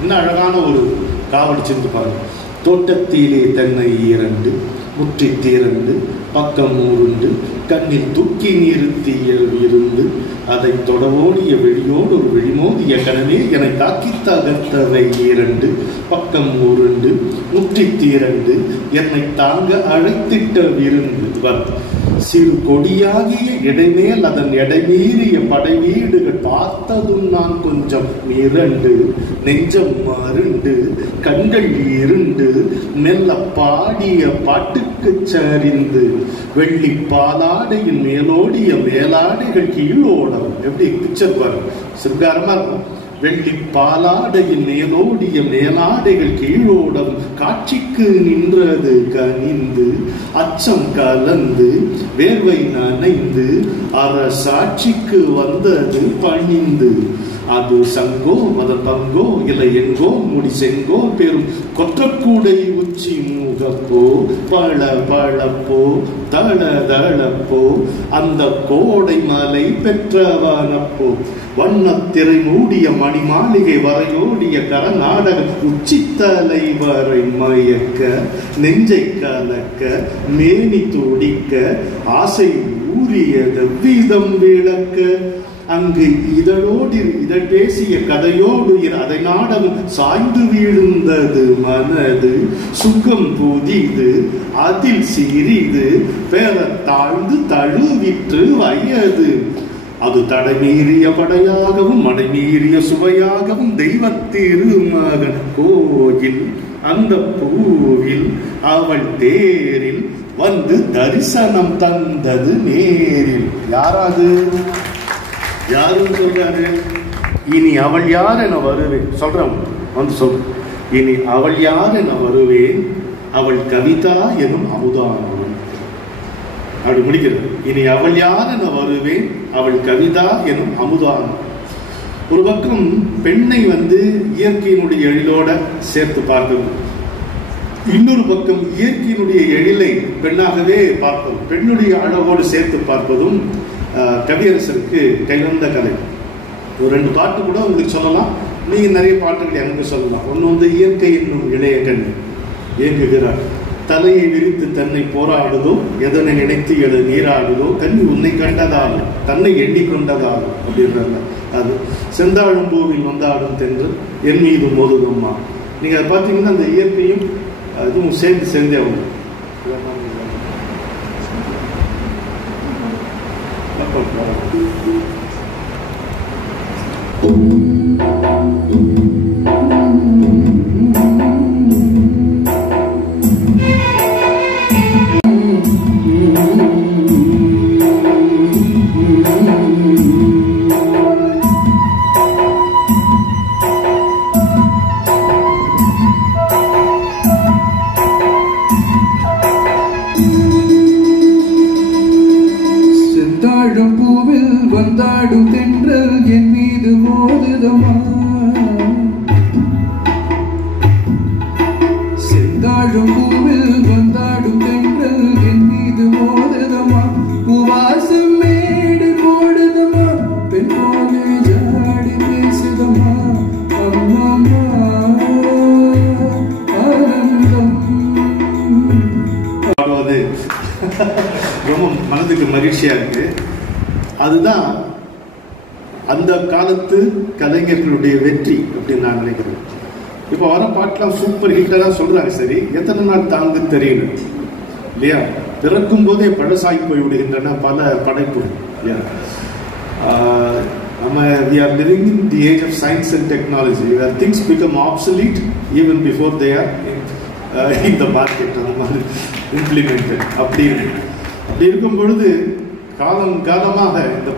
இன்னும் அழகான ஒரு காவடி சென்று பாருங்க. தோட்டத்திலே தென்னை 2 முற்றி தீரண்டு பக்கம் ஊருண்டு கண்ணில் தூக்கி நிறுத்திய விருந்து அதை தொடவோடிய வெளியோடு ஒரு விழிமோதிய கனவே என தாக்கி தகர்த்தவை 2 பக்கம் ஊருண்டு முற்றி தீரண்டு என்னை தாங்க அழைத்திட்ட விருந்து. சிறு கொடியாகிய இடைமேல் அதன் எடைமீறிய படை வீடுகள் பார்த்ததும் நான் கொஞ்சம் மிரண்டு நெஞ்சம் மருண்டு கண்கள் இருண்டு மெல்ல பாடிய பாட்டுக்கு சரிந்து வெள்ளி பாலாடையின் மேலோடிய மேலாடைகள் கீழோடம். எப்படி பிக்சர் பாருங்க, சிங்காரமா இருக்கும். வெள்ளி பாலாடையின் மேலோடிய மேலாடைகள் கீழோடம் காட்சிக்கு நின்றது கனிந்து அச்சம் கலந்து வேர்வை நனைந்து அரசாட்சிக்கு வந்தது பணிந்து. அது சங்கோ மத பங்கோ இல்லை எங்கோ முடி செங்கோ பெரும் கொற்றக்கூடை உச்சி முகப்போ பழ பழப்போ தள தளப்போ அந்த கோடை மலை பெற்றவனப்போ வண்ணத்திரை மூடிய மணி மாளிகை வரையோடிய கரநாடக உச்சித்தலை வரை மயக்க நெஞ்சை கலக்க மேனி துடிக்க ஆசை ஊறியது வீதம் விளக்க அங்கு இதழோடு இதழ் பேசிய கதையோடு அதை நாடகம் சாய்ந்து வீழ்ந்தது மனது சுகம் புதிது அதில் சிறிது பெற தாழ்ந்து தழுவிற்று வயது. அது தடைமீறிய படையாகவும் மடைமீறிய சுவையாகவும் தெய்வ திருமகன் கோயில் அந்த பூவில் அவள் தேரில் வந்து தரிசனம் தந்தது நேரில். யாராது யாருன்னு சொல்றாரு? இனி அவள் யார் என வருவேன் சொல்றேன் வந்து சொல். இனி அவள் யார் என வருவேன் அவள் கவிதா எனும் அமுதானவன். அப்படி முடிக்கிறது. இனி அவள் யார் என வருவேன் அவள் கவிதா எனும் அமுதானவன். ஒரு பக்கம் பெண்ணை இயற்கையினுடைய எழிலோட சேர்த்து பார்க்கணும், இன்னொரு பக்கம் இயற்கையினுடைய எழிலை பெண்ணாகவே பார்ப்பதும் பெண்ணுடைய அழகோடு சேர்த்து பார்ப்பதும் கவியரசருக்கு கைவந்த கலை. ஒரு 2 பாட்டு கூட உங்களுக்கு சொல்லலாம், நீங்க நிறைய பாட்டுகள் எனக்கு சொல்லலாம். ஒன்று இயற்கை என்னும் இளைய கண் இயங்குகிறார், தலையை விரித்து தன்னை போராடுதோ எதனை நினைத்து எழு நீராடுதோ கண்ணி உன்னை கண்டதாகும் தன்னை எண்ணிக்கொண்டதாகும் அப்படின்றாங்க. அது செந்தாழும் பூவில் வந்தாடும் தென்று என் மீது மோதுதம்மா. நீங்க அதை பார்த்தீங்கன்னா அந்த இயற்கையும் இதுவும் சேர்ந்தே ஆகும். செந்தாழும் பூவில் வந்தாடும் தென்றல் என் மீது மோதுதமா. செந்தாழும் பூவில் வந்தாடும் தென்றல் என் மீது மோதுதமா. பூவாசம் மேடு போடுதமா, பெண் போலே ஜாடி பேசுதமா. அம்மா ஆனந்தம். ரொம்ப மனதுக்கு மகிழ்ச்சியா இருக்கு. அதுதான் அந்த காலத்து கலைஞர்களுடைய வெற்றி அப்படின்னு நான் நினைக்கிறேன். இப்போ வர பாட்டெல்லாம் சூப்பர் ஹிட்லாம் சொல்றாங்க, சரி எத்தனை நாள் தாங்க தெரியும் இல்லையா? பிறக்கும் போதே பழசாகி போய் விடுகின்றன பல படைப்புகள் இல்லையா? நம்ம we are living in the age of science and technology where things become obsolete even before they are in the market அந்த மாதிரி implemented. அப்படி இருக்கும் பொழுது காலமாக இந்த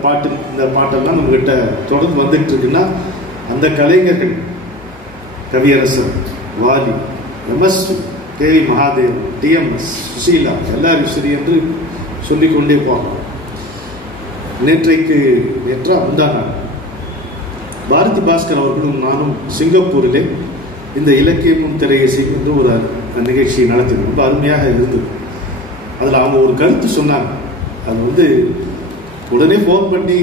பாட்டெல்லாம் நம்ம கிட்ட தொடர்ந்து வந்துட்டு இருக்குன்னா அந்த கலைஞர்கள் கவியரசர் Vaali, MS K Mahadev, TMS Susheela, எல்லாரும் சரி என்று சொல்லிக்கொண்டே போகலாம். நேற்றா வந்தாங்க பாரதி பாஸ்கர் அவர்களும் நானும் சிங்கப்பூரிலே இந்த இலக்கியமும் திரையிசை என்று ஒரு நிகழ்ச்சியை நடத்தினோம். ரொம்ப அருமையாக இருந்தது. அதில் அவங்க ஒரு கருத்து சொன்னாங்க. அது உடனே ஃபோன் பண்ணி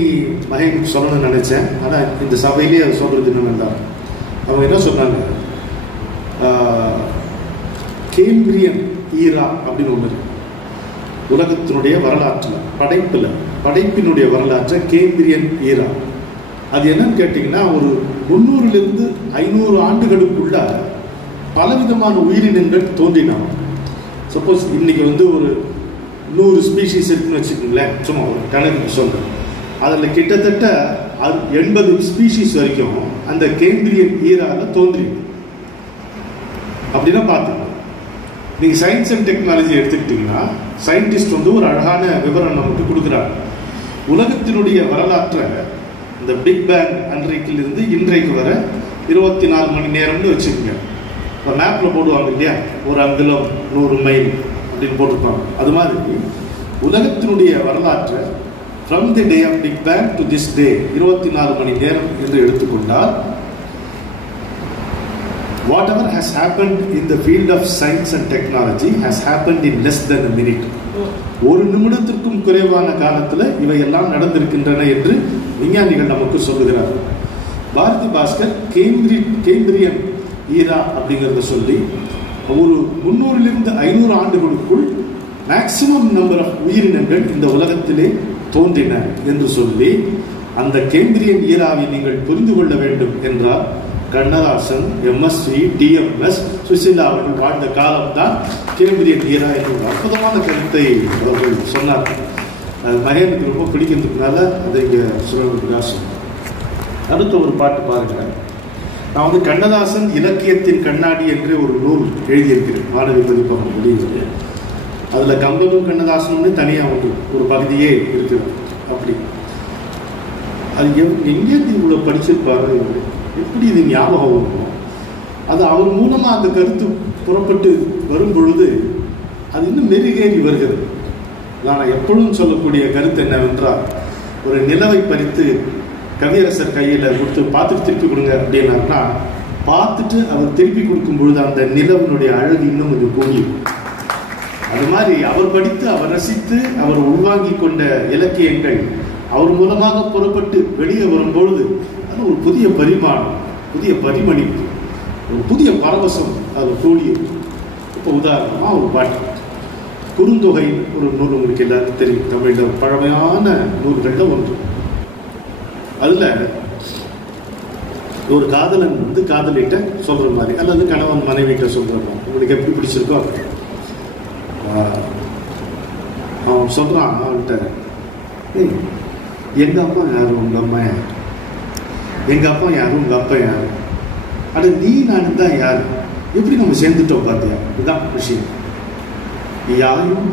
மகேஷ் சொல்லணும்னு நினைச்சேன், ஆனால் இந்த சபையிலே அது சொல்றது என்னவென்றால், அவங்க என்ன சொன்னாங்க, கேம்பிரியன் ஈரா அப்படின்னு ஒன்று இருக்கு உலகத்தினுடைய வரலாற்றில், படைப்பினுடைய வரலாற்றை கேம்பிரியன் ஈரா. அது என்னன்னு கேட்டிங்கன்னா, ஒரு 300 to 500 ஆண்டுகளுக்குள்ள பலவிதமான உயிரினங்கள் தோன்றினாங்க. சப்போஸ் இன்னைக்கு ஒரு 100 ஸ்பீஷீஸ் இருக்குன்னு வச்சுக்கோங்களேன், சும்மா ஒரு கணக்கு சொல்றேன். அதில் கிட்டத்தட்ட 80 ஸ்பீஷீஸ் வரைக்கும் அந்த கேம்பிரியன் ஈராவில் தோன்றிருக்கு. அப்படின்னா பார்த்துக்கணும். நீங்க சயின்ஸ் அண்ட் டெக்னாலஜி எடுத்துக்கிட்டீங்கன்னா, சயின்டிஸ்ட் ஒரு அழகான விவரம் நமக்கு கொடுக்குறாங்க. உலகத்தினுடைய வரலாற்றை இந்த பிக் பேங் அன்றைக்கிலிருந்து இன்றைக்கு வர 24 மணி நேரம்னு வச்சுக்கோங்க. இப்போ மேப்ல போடுவாங்க இல்லையா, ஒரு அங்குலம் 100 மைல் அப்படின்னு போட்டிருப்பாங்க. அது மாதிரி உலகத்தினுடைய வரலாற்றை from the day of big bang to this day 24 மணி நேரம் என்று எடுத்துக்கொண்டால், whatever has happened in the field of science and technology has happened in less than a minute. ஒரு நிமிடத்திற்கும் குறைவான காலத்தில் இவையெல்லாம் நடந்திருக்கின்றன என்று விஞ்ஞானிகள் நமக்கு சொல்லுகிறார்கள். பாரதி பாஸ்கர் கேம்பிரியன் ஈரா அப்படிங்கிறத சொல்லி ஒரு 300 to 500 ஆண்டுகளுக்குள் மேக்சிமம் நம்பர் ஆஃப் உயிரினங்கள் இந்த உலகத்திலே தோன்றின என்று சொல்லி, அந்த கேம்பிரியன் ஈராவை நீங்கள் புரிந்து கொள்ள வேண்டும் என்றால் கண்ணதாசன், எம்எஸ்வி, டிஎம்எஸ், சுசிலா அவர்கள் வாழ்ந்த காலம் தான் கேம்பிரியன் ஈரா என்ற ஒரு அற்புதமான கருத்தை அவர்கள் சொன்னார்கள். மகேனுக்கு ரொம்ப பிடிக்கிறதுனால அதை இங்கே சொல்லுறதுக்காக சொன்னார். அடுத்த ஒரு பாட்டு பாருங்க. நான் கண்ணதாசன் இலக்கியத்தின் கண்ணாடி என்று ஒரு நூல் எழுதியிருக்கிறேன், மாணவி பதிப்பகம் முடியுது. அதில் கம்பனும் கண்ணதாசனும்னு தனியாக ஒரு பகுதியே இருக்கிறது. அப்படி அது எங்கேருந்து இவ்வளோ படிச்சிருப்பாரு, எப்படி இது ஞாபகம் வரும்? அது அவர் மூலமாக அந்த கருத்து புறப்பட்டு வரும் பொழுது அது இன்னும் மெருகேறி வருகிறது. நான் எப்பொழுதும் சொல்லக்கூடிய கருத்து என்னவென்றால், ஒரு நிலவை பறித்து கவியரசர் கையில் கொடுத்து பார்த்துட்டு திருப்பி கொடுங்க அப்படின்னாருன்னா, பார்த்துட்டு அவர் திருப்பி கொடுக்கும் பொழுது அந்த நிலவனுடைய அழகு இன்னும் கொஞ்சம் கூடியும். அது மாதிரி அவர் படித்து, அவர் ரசித்து, அவர் உள்வாங்கி கொண்ட இலக்கியங்கள் அவர் மூலமாக புறப்பட்டு வெளியே வரும்பொழுது அது ஒரு புதிய பரிமாணம், புதிய பரிமணிப்பு, ஒரு புதிய பரவசம் அது கூடியும். இப்போ உதாரணமாக ஒரு பாட்டு, குறுந்தொகை ஒரு நூல் உங்களுக்கு எல்லாருக்கும் தெரியும், தமிழில் பழமையான நூல்களில் ஒன்று. அதில் ஒரு காதலன் காதலிட்ட சொல்கிற மாதிரி, அல்லது கணவன் மனைவிட்ட சொல்கிற மாதிரி, உங்களுக்கு எப்படி பிடிச்சிருக்கோ அவன் சொல்கிறான் அவன்கிட்ட, எங்கள் அப்பா யார், உங்கள் அம்மா யார்? எங்கள் அப்பா யார், உங்கள் அப்பா யார்? அட நீ நான் தான் யார்? எப்படி நம்ம சேர்ந்துட்டோம் பார்த்தியா? இதுதான் விஷயம். யாயும்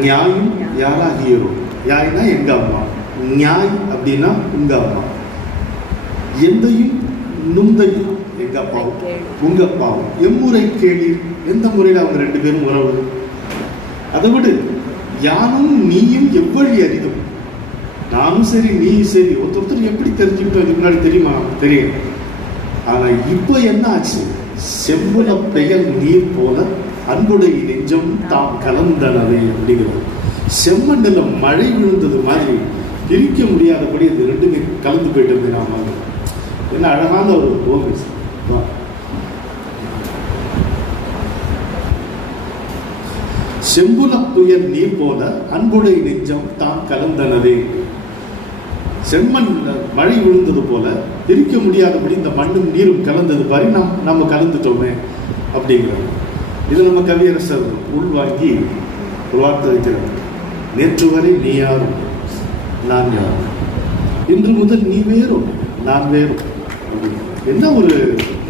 நியாயும் யாரா ஹீரோ. யாருன்னா எங்க அம்மா, நியாய் அப்படின்னா உங்க அம்மா, எந்தையும் நுந்தையும் எங்க அப்பாவும் உங்க அப்பாவும், எம்முறை கேள்வி எந்த முறையில் அவங்க 2 பேரும் உறவு. அதை விடு, யானும் நீயும் எவ்வளி அறிதும், நானும் சரி நீயும் சரி, ஒருத்தர் எப்படி தெரிஞ்சுக்கிட்டோம் இதுக்கு முன்னாடி தெரியுமா? தெரியும். ஆனா இப்ப என்ன ஆச்சு? செம்புல பெயர் நீர் போல அன்புடைய நெஞ்சம் தாம் கலந்தனவே அப்படிங்கிறது. செம்மண்ணில் மழை விழுந்தது மாதிரி பிரிக்க முடியாதபடி அது 2மே கலந்து போயிட்டு நாம. என்ன அழகான ஒரு ஓகே. செம்புல புயல் நீர் போல அன்புடைய நெஞ்சம் தாம் கலந்தனவே. செம்மண் மழை விழுந்தது போல பிரிக்க முடியாதபடி இந்த மண்ணும் நீரும் கலந்தது பாரு, நம்ம கலந்துட்டோமே அப்படிங்கிறது. இது நம்ம கவியரசர் உள்வாங்கி ஒரு வார்த்தை வைக்கிறார், நேற்று வரை நீ யாரும் நான் யாரும், இன்று முதல் நீ வேறும் நான் வேறும். என்ன ஒரு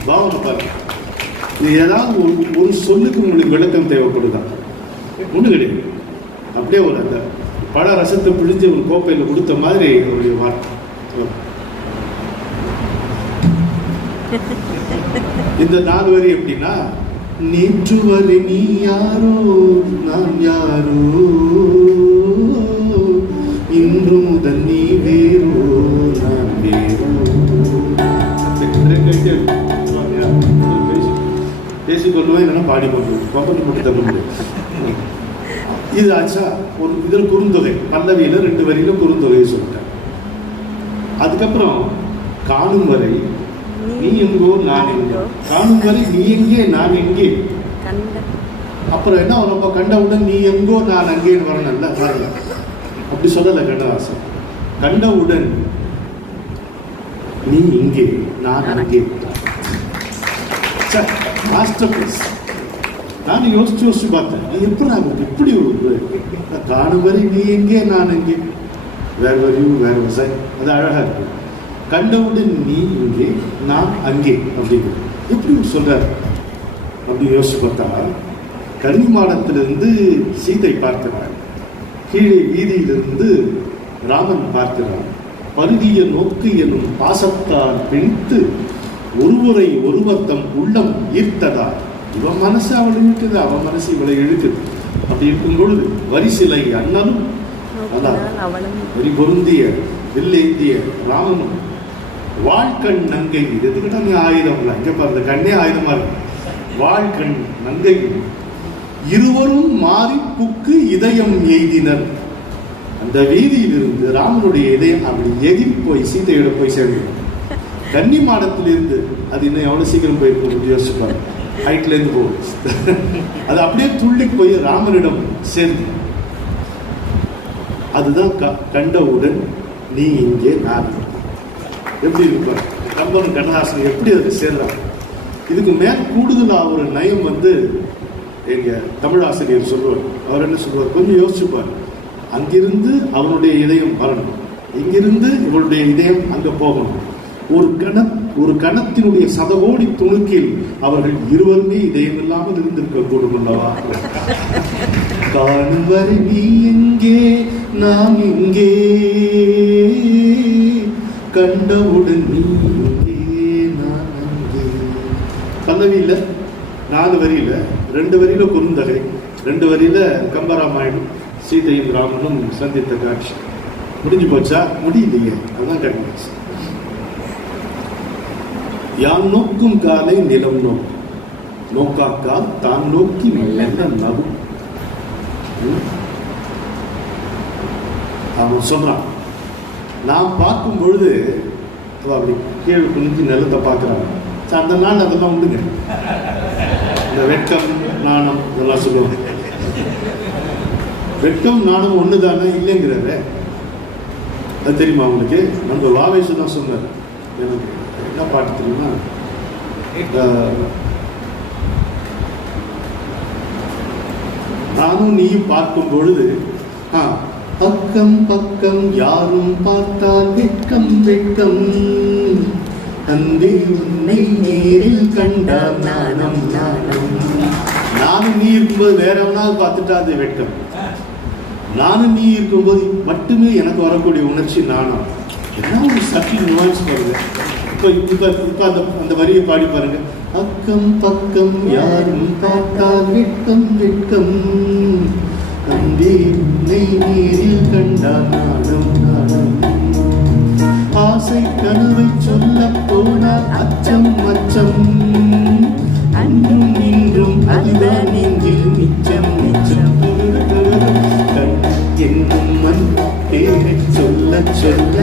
பாவனை பாருங்க. இது ஏதாவது ஒரு சொல்லுக்கு உங்களுக்கு விளக்கம் தேவைப்படுதா? ஒண்ணு கிடையாது. அப்படியே ஒரு அந்த பழ ரசத்தை பிழிஞ்சு ஒரு கோப்பையில் கொடுத்த மாதிரி அவருடைய வார்த்தை. இந்த 4 வரி எப்படின்னா, நேற்று வரை நீ யாரோ நான் யாரோ, இன்று முதல் நீ வேறோ நான் வேறோ. பேசிக்கொள்ளுவேன், இல்லைன்னா பாடிக்கொள்ளுவேன், கொம்பன் போட்டு தள்ள முடியும். இது ஆச்சா ஒரு இதில் குறுந்தொகை, பல்லவியில் 2 வரியில குறுந்தொகையை சொல்லிட்டேன். அதுக்கப்புறம் காணும் வரை நீ எங்கோ நான் எங்கோ, காணும் வரை நீ எங்கே நான் எங்கே. அப்புறம் என்ன நம்ம கண்டவுடன் நீ எங்கோ நான் அங்கேன்னு வரணும்ல, வரல. அப்படி சொல்லல கண்ணதாசன். கண்டவுடன் நீ இங்கே நான் அங்கே. Masterpiece. நான் யோசிச்சு பார்த்தேன், எப்படி ஆகும் இப்படி ஒரு காணும் வரை நீ எங்கே நான் எங்கே, வேற வரையும் வேற விவசாய. அது அழகா இருக்கு. கண்டவுடன் நீ இங்கே நான் அங்கே அப்படிங்கிறது எப்படி சொல்றாரு அப்படி யோசிச்சு பார்த்தா, கன்னிமாடத்திலிருந்து சீதை பார்க்கிறார், கீழே வீதியிலிருந்து ராமன் பார்க்கிறார். பருதிய நோக்கு எனும் பாசத்தால் பிணித்து ஒருவரை ஒருவர் தம் உள்ளம் ஈர்த்ததா. இவன் மனசு அவளை இழுக்குது, அவன் மனசு இவளை இழுக்குது. அப்படி இருக்கும் பொழுது வரிசிலை அண்ணனும் வரி பொருந்திய வில்லேந்திய ராமனும் வாழ்கண் நங்கை. இதுக்கிட்ட நீ ஆயுதம் இல்லை, இங்க பாருங்க கண்ணே ஆயுதமா இருக்கு. வாழ்கண் நங்கை இருவரும் மாறி புக்கு இதயம் எய்தினர். அந்த வீதியில் இருந்து ராமனுடைய இதயம் அப்படி எதிரி போய் சீதையோட போய் சேர்ந்து கன்னி மாடத்திலிருந்து அது இன்னும் எவ்வளவு சீக்கிரம் போயிருக்கும் யோசிச்சுப்பாரு. ஹைட்ல இருந்து போகுது, அது அப்படியே துள்ளி போய் ராமனிடம் சேர்ந்து. அதுதான் கண்டவுடன் நீ இங்கே நான். எப்படி இருப்பார் கம்பன் கண்ணதாசன், எப்படி அதுக்கு சேர்றாங்க. இதுக்கு மேல் கூடுதலா ஒரு நயம் எங்க தமிழாசிரியர் சொல்லுவார். அவர் என்ன சொல்லுவார், கொஞ்சம் யோசிச்சுப்பார். அங்கிருந்து அவனுடைய இதயம் வரணும், இங்கிருந்து இவருடைய இதயம் அங்க போகணும். ஒரு கணத்தினுடைய சதகோடி துணுக்கில் அவர்கள் இருவருமே இதயம் இல்லாமல் இருந்திருக்க கூடும் அல்லவா. காணும் வரை நீ எங்கே நாம் எங்கே, கண்டவுடன் நீ எங்கே நான் அங்கே. பல்லவியில 4 வரியில 2 வரியில குறுந்தகை, 2 வரியில கம்பராமாயணம், சீதையும் ராமனும் சந்தித்த காட்சி. முடிஞ்சு போச்சா? முடியலையே. அதுதான் கண்ணதாசன். யான் நோக்கும் காலை நிலம் நோக்கும், நோக்காக்கால் தான் நோக்கி மெல்ல நகும். அவன் சொல்றான், நான் பார்க்கும் பொழுது அப்படி கீழே குனிஞ்சு நிலத்தை பார்க்கிறாங்க. அந்த நாள் அதெல்லாம் உண்டுங்க, இந்த வெட்கம் நாணம் இதெல்லாம் சொல்லுவாங்க. வெட்கம் நாணம் ஒண்ணுதானே இல்லைங்கிறாரு. அது தெரியுமா அவங்களுக்கு? நம்ம வாவேசு தான் சொன்னார். எனக்கு என்ன பாட்டு தெரியுமா, நானும் நீயும் பார்க்கும் பொழுது பக்கம் பக்கம் யாரும் பார்த்தால் வெட்கம் வெட்கம், தந்தை உன்னை நேரில் கண்டால் நாணம் நாணம். நானும் நீ இருக்கும்போது வேற எவனாவது பார்த்துட்டா அது வெட்கம். நானும் நீ இருக்கும்போது மட்டுமே எனக்கு வரக்கூடிய உணர்ச்சி நாணம். என்ன ஒரு சட்டில் நுவான்ஸ் பாருங்க. இப்ப அந்த வரியை பாடி பாருங்க. பக்கம் பக்கம் யாரும் பார்த்தால் வெட்கம் வெட்கம், தந்தை உன்னை நேரில் கண்டால் நாணம் நாணம். ஆசை கனவை சொல்ல போனால் அச்சம் அச்சம், அன்றும் இன்றும் அதுதான் நெஞ்சில் மிச்சம் மிச்சம். கண் என்னும் மண் பேரை சொல்ல சொல்ல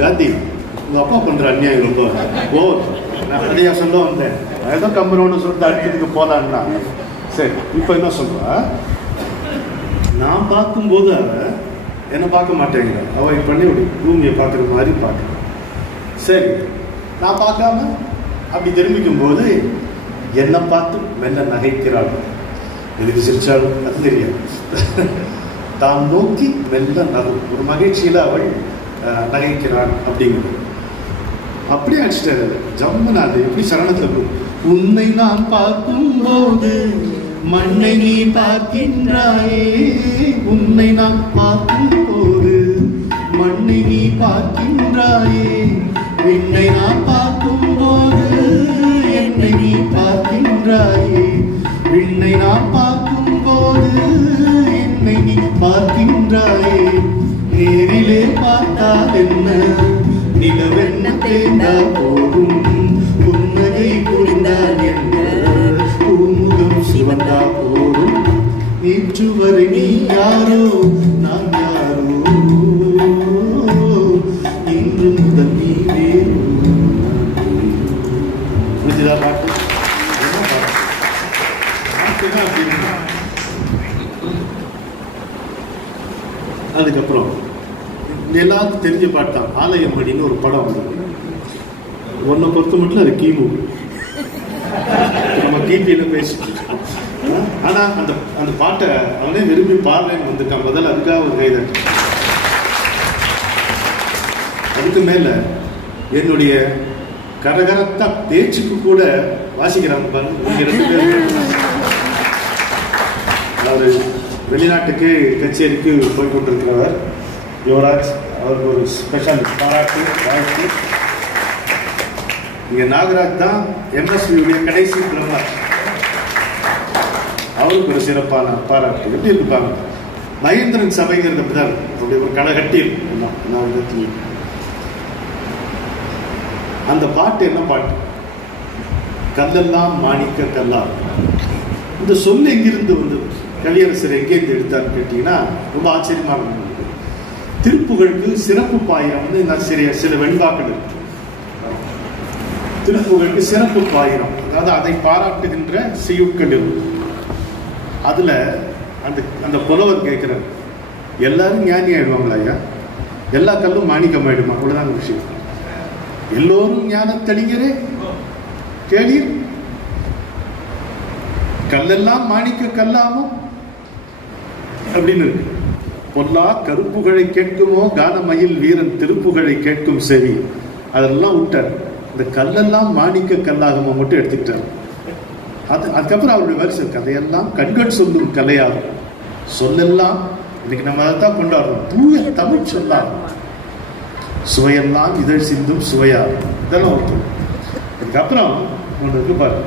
காந்தி உங்க அப்பா பண்ற அநியாயம் ரொம்ப ஓவர். நான் அப்படியா சொல்ல வந்தேன், ஏதோ கம்பெனோட சொல்லிட்டு அடுத்ததுக்கு போலான்னா. சரி, இப்ப என்ன சொல்றா, நான் பார்க்கும்போது அவ என்ன பார்க்க மாட்டேங்கிற, அவ பண்ணி பூமியை பார்க்குற மாதிரி பார்க்குறேன். சரி, நான் பார்க்காம அப்படி திரும்பிக்கும் போது என்னை பார்த்து மெல்ல நகைக்கிறாள். எதுக்கு சிரிச்சாலும் அது தெரியாது. தான் நோக்கி மெல்ல நகும், ஒரு மகிழ்ச்சியில அவள் நகைக்கிறாள் அப்படிங்கிறது. அப்படியே அடிச்சிட்டாரு ஜம்மனாது. எப்படி சரணத்துல உன்னை நான் பார்க்கும் போது மண்ணை நீ பார்க்கின்றாயே, உன்னை நான் பார்க்கும் போது மண்ணை நீ பார்க்கின்றாயே, விண்ணை நான் பார்க்கும் போது என்னை நீ பார்க்கின்றாயே, விண்ணை நான் பார்க்கும் போது என்னை நீ பார்க்கின்றாயே. நேரிலே பார்த்தால் என்ன, நிலவென்ன தேர்ந்தா போகும், புன்னகை புரிந்தால் என்ன, பூமுகம் சிவந்தா போகும். நேற்று வரை நீ யாரோ நான் அப்புறம் எல்லாருக்கும் தெரிஞ்ச பாட்டு தான், ஆலயமணின்னு ஒரு படம் வந்தது. ஒன்றை பொறுத்த மட்டும் அது கிமு, நம்ம கிபியில பேசிட்டு இருக்கோம். ஆனா அந்த அந்த பாட்டை அவனே விரும்பி பாடுறேன்னு வந்துட்டான். முதல்ல அதுக்காக ஒரு கைதட்டு. அதுக்கு மேல என்னுடைய கரகரத்தா பேச்சுக்கு கூட வாசிக்கிறாங்க பாருங்க. அவரு வெளிநாட்டுக்கு கச்சேரிக்கு போய் கொண்டிருக்கிறவர் யுவராஜ், அவருக்கு ஒரு ஸ்பெஷல் பாராட்டு வாழ்த்து. இங்க நாகராஜ் தான் எம்எஸ்வியுடைய கடைசி பிரதமர், அவருக்கு ஒரு சிறப்பான பாராட்டு. எப்படி இருப்பாங்க மகேந்திரன் சபைங்கிறது அப்படிதான், அப்படி ஒரு களைகட்டி இருக்கும். அந்த பாட்டு என்ன பாட்டு? கல்லெல்லாம் மாணிக்க கல்லா. இந்த சொல் எங்கிருந்து வந்தது, கவியரசர் எங்கேருந்து எடுத்தார் கேட்டீங்கன்னா ரொம்ப ஆச்சரியமா இருக்கு. திருப்புகழுக்கு சிறப்பு பாயிரம் வந்து நான் சில வெண்பாக்கள் இருக்கு. திருப்புகழுக்கு சிறப்பு பாயிரம், அதாவது அதை பாராட்டுகின்ற செய்யுட்கள் இருக்கு. அதுல அந்த அந்த புலவர் கேட்கிறார், எல்லாரும் ஞானி ஆயிடுவாங்களா ஐயா? எல்லா கல்லும் மாணிக்கம் ஆயிடுமா? அவ்வளவுதான் விஷயம். எல்லோரும் ஞானத்தடிஞரே கேளீர், கல்லெல்லாம் மாணிக்க கல்லாமோ அப்படின்னு இருக்கு. பொல்லா கருப்புகளை கேட்குமோ கானமயில் வீரன் திருப்புகளை கேட்கும் செவி, அதெல்லாம் விட்டார். இந்த கல்லெல்லாம் மாணிக்க கல்லாகுமோ மட்டும் எடுத்துக்கிட்டார். அதுக்கப்புறம் அவருடைய வருஷம் கதையெல்லாம் கண்கள் சொல்லும் கலையாகும், சொல்லெல்லாம் இன்னைக்கு நம்ம அதை தான் கொண்டாடுறோம், தூய தமிழ் சொல்லாகும், சுவையெல்லாம் இதழ் சிந்தும் சுவையாகும். இதெல்லாம் ஒருத்தர். அதுக்கப்புறம் ஒன்று இருக்கு பாரு,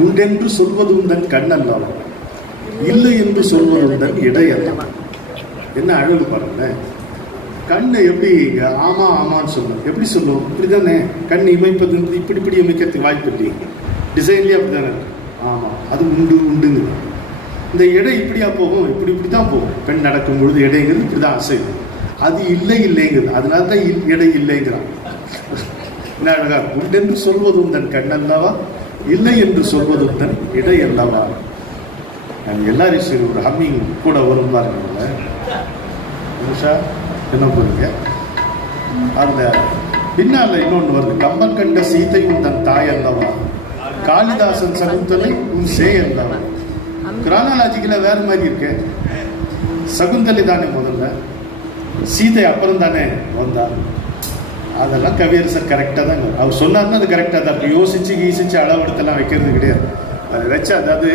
உண்டென்று சொல்வது உந்தன் கண்ணல்ல, இல்லை என்று சொல்வது உந்தன் இடை அல்ல. என்ன அழகு பாருங்க. கண்ணு எப்படி ஆமா ஆமான்னு சொல்லும், எப்படி சொல்லும்? இப்படிதானே கண் இமைப்பது, இப்படி இப்படி இமைக்கிறதுக்கு வாய்ப்பு இல்லை, டிசைன்லயே அப்படித்தானே இருக்கு. ஆமா அது உண்டு உண்டுங்க. இந்த இடை இப்படியா போகும், இப்படி இப்படிதான் போகும். பெண் நடக்கும் பொழுது இடைங்கிறது இப்படிதான் அசைவு, அது இல்லை இல்லைங்கிறது. அதனாலதான் இடை இல்லைங்கிறான். என்ன அழகா, உண்டென்று சொல்வதும் தன் கண்ணல்லவா, இல்லை என்று சொல்வதும் தன் இடை அல்லவா. எல்லாரும் ஒரு ஹம்மிங் கூட வரும் பாருங்க. என்ன போறீங்க அதுல பின்னால இன்னொன்று வருது, கம்பன் கண்ட சீதை உன் தன் தாய் அல்லவா, காளிதாசன் சகுந்தலை உன் சே அல்லவா. கிரானாலஜிக்கல வேற மாதிரி இருக்கு. சகுந்தலை தானே முதல்ல, சீதை அப்புறம் தானே வந்தார். அதெல்லாம் கவியரசர் கரெக்டா தான் அவர் சொன்னார்னா அது கரெக்டா தான். யோசிச்சு அளவெடுத்தெல்லாம் வைக்கிறது கிடையாது. அது வச்சு, அதாவது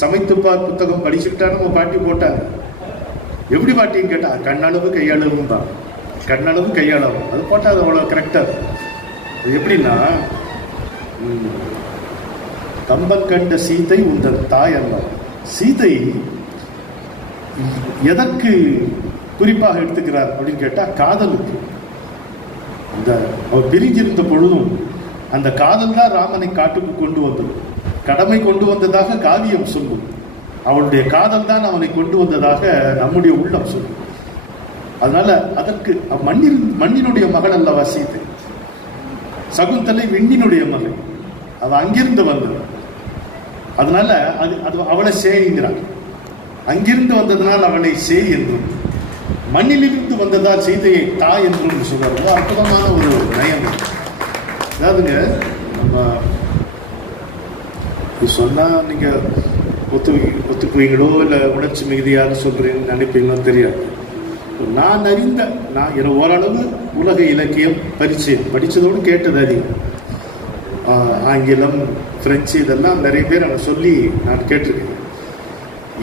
சமைத்துப்பார் புத்தகம் படிச்சுக்கிட்டா நம்ம பாட்டி போட்டாங்க. எப்படி பாட்டின்னு கேட்டா கண்ணளவு கையளவும் தான், கண்ணளவு கையளவும் அது போட்டா அது அவ்வளவு கரெக்டா இருக்கும். அது எப்படின்னா, கம்பன் கண்ட சீதை உந்தன் தாய் அல்ல. சீதை எதற்கு குறிப்பாக எடுத்துக்கிறார் அப்படின்னு கேட்டா காதலுக்கு. அந்த அவர் பிரிஞ்சிருந்த பொழுதும் அந்த காதல் தான் ராமனை காட்டுக்கு கொண்டு வந்தது. கடமை கொண்டு வந்ததாக காவியம் சொல்லும், அவளுடைய காதல் தான் அவனை கொண்டு வந்ததாக நம்முடைய உள்ளம் சொல்லும். அதனால அதற்கு மண்ணினுடைய மகள் அல்லவா சீதை. சகுந்தலை விண்ணினுடைய மகள், அவ அங்கிருந்து வந்தது. அதனால அது அவளை சேங்கிறார். அங்கிருந்து வந்ததனால் அவளை சே என்றும், மண்ணிலிருந்து வந்ததால் சீதையை தாய் என்றும் சொல்றாரு. அற்புதமான ஒரு நயம். அதாவதுங்க, நம்ம சொன்னா நீங்க ஒத்துக்குவீங்களோ இல்ல உணர்ச்சி மிகுதியாக சொல்றேன்னு நினைப்பீங்களோ தெரியாது. நான் அறிந்த, நான் ஓரளவு உலக இலக்கியம் பரிச்சயம் படிச்சதோடு கேட்டது அதிகம். ஆங்கிலம், பிரெஞ்சு இதெல்லாம் நிறைய பேர் அதை சொல்லி நான் கேட்டிருக்கேன்.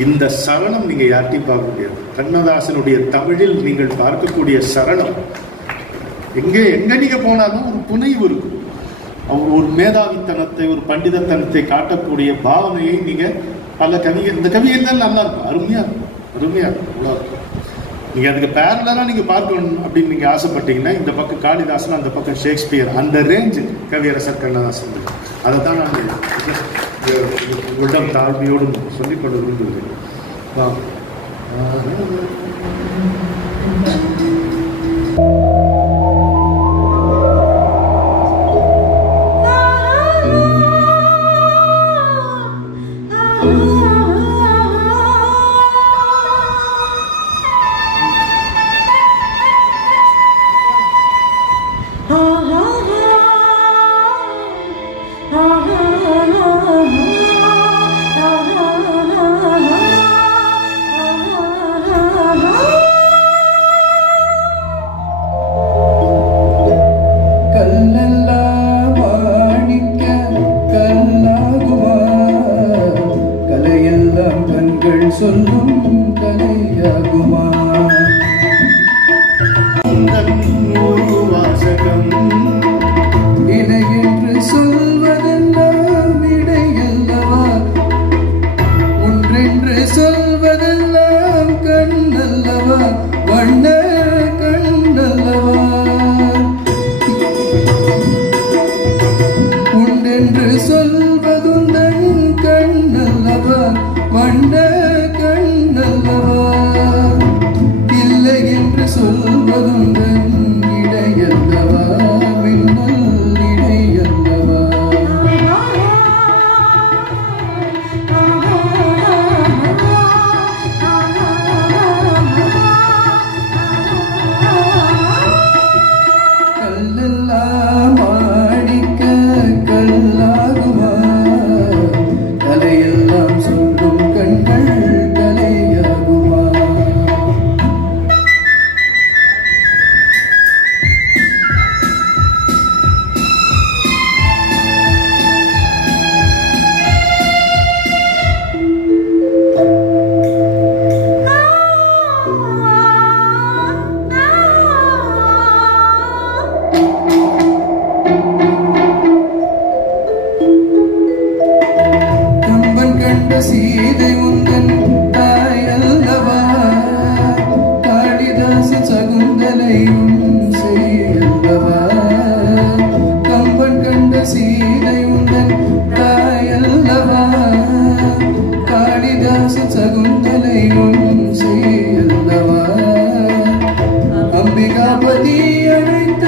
இந்த சரணம் நீங்க யார்ட்டையும் பார்க்க முடியாது. கண்ணதாசனுடைய தமிழில் நீங்கள் பார்க்கக்கூடிய சரணம் எங்க நீங்க போனாலும் ஒரு புனைவு இருக்கும். அவர் ஒரு மேதாவித்தனத்தை, ஒரு பண்டிதத்தனத்தை காட்டக்கூடிய பாவனையை நீங்க பல கவிகள், இந்த கவிகள் தான் நல்லா இருக்கும், அருமையா இருக்கும், அருமையா இருக்கும். நீங்க அதுக்கு பேரலா நீங்க பார்க்கணும் அப்படின்னு நீங்க ஆசைப்பட்டீங்கன்னா, இந்த பக்கம் காளிதாசன், அந்த பக்கம் ஷேக்ஸ்பியர், அந்த ரேஞ்சு கவியரசர் கண்ணதாசன். அதை தான் நான் உங்களிடம் தாழ்மையோடும் சொல்லிக் கொள்ள விரும்புகிறேன். வண்ண கண்ணல்லவா உண்டென்று சொல்வதுந்தன் கண்ணல்லவா வண்ண கண்ணல்லவா இல்லை என்று சொல்வதுந்தன் இடையல்லவா மின்னல் இடையல்லவா கல்லெல்லாம் ஆடிக்க கல்லாகுமா கலையெல்லாம் சொல்லும் கண்கள் கலையாகுமா சீதை உந்தன் தாயல்லவா காளிதாசன் சகுந்தலையும் செய்யல்லவா கம்பன் கண்ட சீதை உந்தன் தாயல்லவா காளிதாசன் சகுந்தலையும் செய்யல்லவா அம்பிகாபதி அழைத்த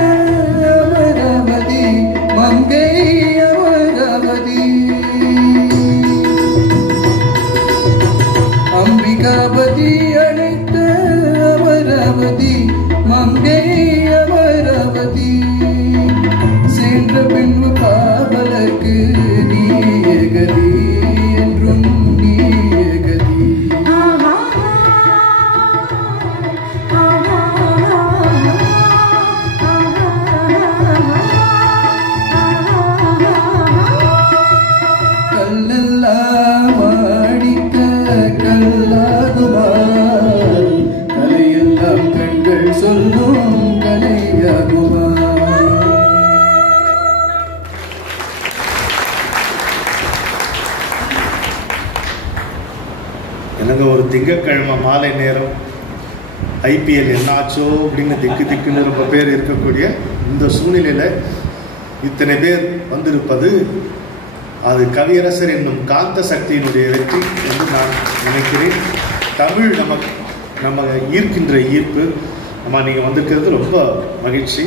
அமராவதி மங்கை அமராவதி அம்பிகாபதி அழைத்த அமராவதி மங்கை அமராவதி சென்ற பின்பு காவலர்க்கு நீயே கதி என்றும் நீயே கதி கல்லெல்லாம் ஆடிக்க கல்லாகுமா கலையெல்லாம் கண்கள் சொல்லும் கலையாகுமா எனக்கு ஒரு திங்கட்கிழமை மாலை நேரம் ஐபிஎல் என்னாச்சோ அப்படின்னு திக்குன்னு ரொம்ப பேர் இருக்கக்கூடிய இந்த சூழ்நிலையில இத்தனை பேர் வந்திருப்பது அது கவியரசர் என்னும் காந்த சக்தியினுடைய வெற்றி என்று நான் நினைக்கிறேன். தமிழ் நம்ம ஈர்க்கின்ற ஈர்ப்பு. நீங்கள் வந்திருக்கிறது ரொம்ப மகிழ்ச்சி.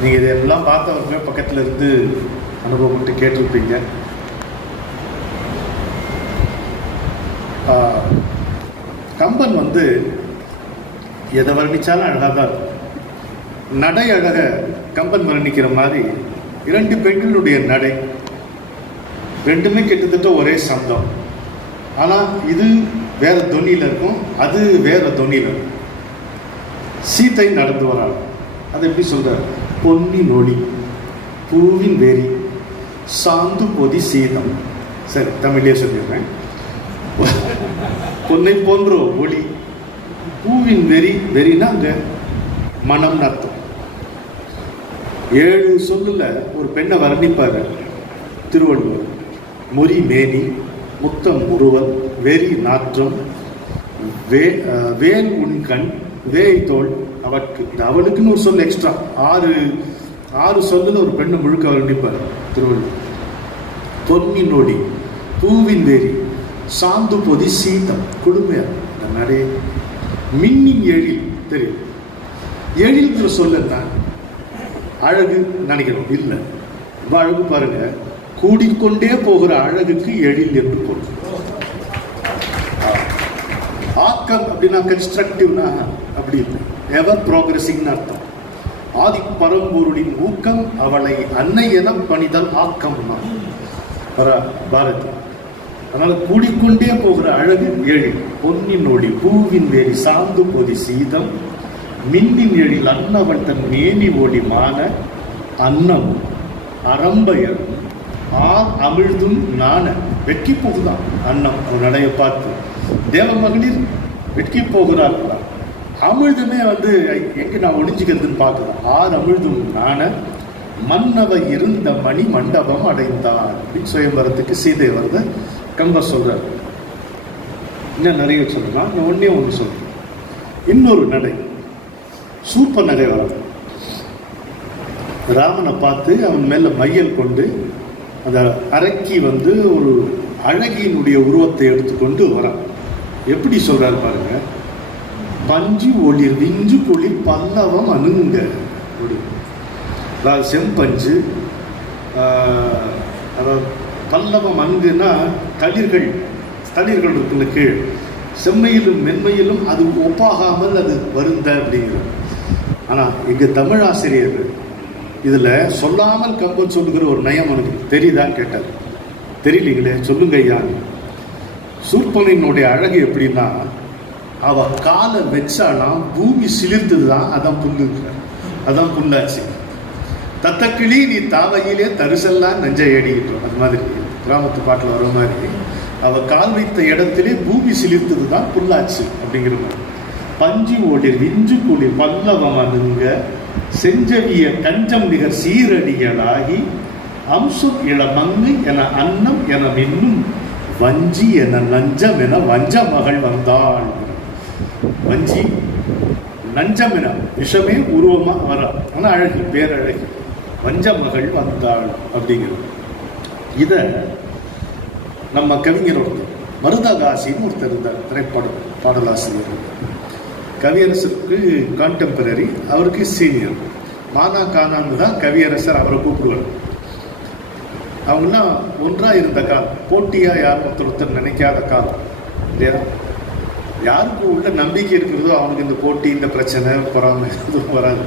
நீங்கள் இதெல்லாம் பார்த்தவங்க பக்கத்தில் இருந்து அனுபவப்பட்டு கேட்டிருப்பீங்க. கம்பன் எதை வர்ணிச்சாலும் அழகாக இருக்கும். நடை அழக கம்பன் வர்ணிக்கிற மாதிரி இரண்டு பெண்களுடைய நடை ரெண்டுமே கிட்டத்தட்ட ஒரே சந்தம். ஆனால் இது வேற தொனியில் இருக்கும், அது வேற தொனியில் இருக்கும். சீத்தை நடந்து வராள். அது எப்படி சொல்ற? பொன்னி நொடி பூவின் வெறி சாந்து பொதி சீதம். சரி, தமிழ்லேயே சொல்லிடுறேன். பொன்னை போன்ற ஒளி, பூவின் வெறினா அங்க மனம் அர்த்தம். 7 சொல்லுல ஒரு பெண்ணை வர்ணிப்பாரு திருவள்ளுவர். மொரி மேனி, முத்தம் உருவல், வெறி நாற்றம், வேல் உண்கண், வேய் தோல் அவற்கு. அவளுக்குன்னு ஒரு சொல் எக்ஸ்ட்ரா. 6 சொல்லுல ஒரு பெண்ணை முழுக்க வர்ணிப்பாரு திருவள்ளுவர். பொன்னி நொடி, பூவின் வெறி, சாந்து பொதி சீதம், குடுமையா நடை, மின்னின் எழில். தெரியும், எழில்ங்கிற சொல்ல அழகு நினைக்கிறோம். இல்லை, அழகு பாருங்க, கூடிக்கொண்டே போகிற அழகுக்கு எழில் என்று பொருள். ஆக்கம் அப்படின்னா கன்ஸ்ட்ரக்டிவ்னா அப்படி இல்லை, எவர் ப்ரோக்ரஸிங்னு அர்த்தம். ஆதி பரம்பொருளின் ஊக்கம் அவளை அன்னை என பணிதல் ஆக்கம் பாரதி. அதனால கூடிக்கொண்டே போகிற அழகு எழில். பொன்னின் ஒளி, பூவின் வேலி, சாந்து பொதி சீதம், மின்னின் எழில் அன்னவன் தன் மேனி ஒளி மான, அன்னம் அரம்பயர் அமிழ்தும் நாண. வெட்கி போகுதான் அன்னம். ஒரு நடைய பார்த்து தேவ மகளிர் வெட்கி போகிறார்களா? அமிழ்துமே எங்க நான் ஒளிஞ்சுக்கிறதுன்னு பார்க்கலாம். அமிழ்தும் நாண மன்னவ இருந்த மணி மண்டபம் அடைந்தான் அப்படின்னு சுயம்பரத்துக்கு சீதை கம்பர் சொல்றாரு. இன்னும் நிறைய சொல்லலாம். நான் ஒன்னே ஒன்று சொல்றேன். இன்னொரு நடை, சூப்பர் நடை வர. ராமனை பார்த்து அவன் மேல மையல் கொண்டு அந்த அரக்கி வந்து ஒரு அழகியினுடைய உருவத்தை எடுத்துக்கொண்டு வரான். எப்படி சொல்றாரு பாருங்க, பஞ்சு ஒளிர் விஞ்சு குளிர் பல்லவம் அணுங்க. செம்பஞ்சு, அதாவது பல்லவம் அணுகுன்னா தளிர்கள் இருக்குல்ல கீழ், செம்மையிலும் மென்மையிலும் அது ஒப்பாகாமல் அது வருந்த அப்படிங்கிறது. ஆனா இங்க தமிழ் ஆசிரியர் இதுல சொல்லாமல் கம்பன் சொல்லுகிற ஒரு நயம் எனக்கு தெரியுதான்னு கேட்டார். தெரியலீங்களே, சொல்லுங்க ஐயா. சூர்பனினுடைய அழகு எப்படின்னா, அவ காலை வச்சானா பூமி சிலிர்த்ததுதான், அதான் புல்லு, அதான் புல்லாச்சு. தத்தக்கிளி நீ தாவையிலே தரிசெல்லாம் நெஞ்சை ஏடிக்கிட்டோம். அது மாதிரி கிராமத்து பாட்டில் வர மாதிரி அவ கால் வைத்த இடத்திலே பூமி சிலிர்த்ததுதான் புல்லாச்சு அப்படிங்கிற மாதிரி. பஞ்சு ஓடிர் விஞ்சு கூடி பல்லவம் அணுங்க செஞ்சவிய கஞ்சம் நிகர் சீரடியலாகி அம்சம் இளமங்கு என அன்னம் என மின்னும் வஞ்சி என நஞ்சம் என வஞ்ச மகள் வந்தாள். வஞ்சி நஞ்சம் என விஷமே உருவமா வர, ஆனா அழகு, பேரழகு, வஞ்ச மகள் வந்தாள் அப்படிங்கிறது. இத நம்ம கவிஞர் ஒருத்தர் மருதகாசின்னு ஒருத்தர் இருந்தார், திரைப்பட பாடலாசிரியர். கவியரசருக்கு கான்டெம்பரரி, அவருக்கு சீனியர். மானா கானான்னு தான் கவியரசர் அவரை கூப்பிடுவார். அவங்கெல்லாம் ஒன்றா இருந்த காலம், போட்டியா யாரும் ஒருத்தர் நினைக்காத காலம் இல்லையா? யாருக்கு உள்ள நம்பிக்கை இருக்கிறதோ அவனுக்கு இந்த போட்டி, இந்த பிரச்சனை, பொறாமை எதுவும் வராது.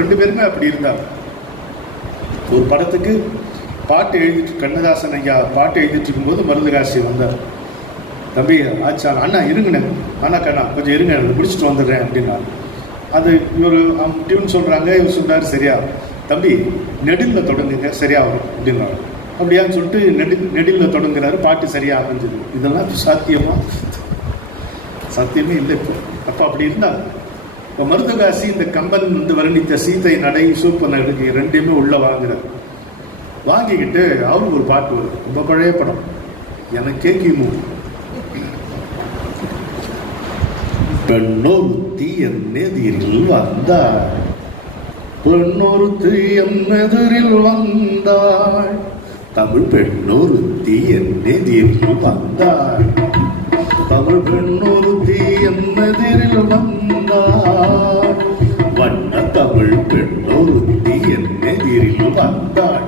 ரெண்டு பேருமே அப்படி இருந்தாங்க. ஒரு படத்துக்கு பாட்டு எழுதிட்டு, கண்ணதாசன் ஐயா பாட்டு எழுதிட்டு இருக்கும்போது மருதகாசி வந்தார். தம்பி ஆச்சா, அண்ணா இருங்கண்ணே, அண்ணா கண்ணா கொஞ்சம் இருங்க, முடிச்சுட்டு வந்துடுறேன் அப்படின்னா. அது இவர் டியூன் சொல்றாங்க, இவர் சொல்றாரு சரியா தம்பி நெடில்ல தொடங்குங்க சரியா வரும் அப்படின்னாரு. அப்படியான்னு சொல்லிட்டு நெடில்ல தொடங்குறாரு, பாட்டு சரியா அமைஞ்சது. இதெல்லாம் சாத்தியமா? சத்தியமே இல்லை. அப்ப அப்படி இருந்தா இப்ப மருதகாசி இந்த கம்பன் வந்து வர்ணித்த சீதை நடை, சூப்பர் நடைக்கு ரெண்டையுமே உள்ள வாங்குறாரு. வாங்கிக்கிட்டு அவருக்கு ஒரு பாட்டு வரும், ரொம்ப பழைய படம், எனக்கே கிமு. பெண்ணொருத்தி என் எதிரில் வந்தாள், பெண்ணொருத்தி என் எதிரில் வந்தாள், தமிழ் பெண்ணொருத்தி என் எதிரில் வந்தாள், தமிழ் பெண்ணொருத்தி என் எதிரில் வந்தாள், வண்ண தமிழ் பெண்ணொருத்தி என் எதிரில் வந்தாள்,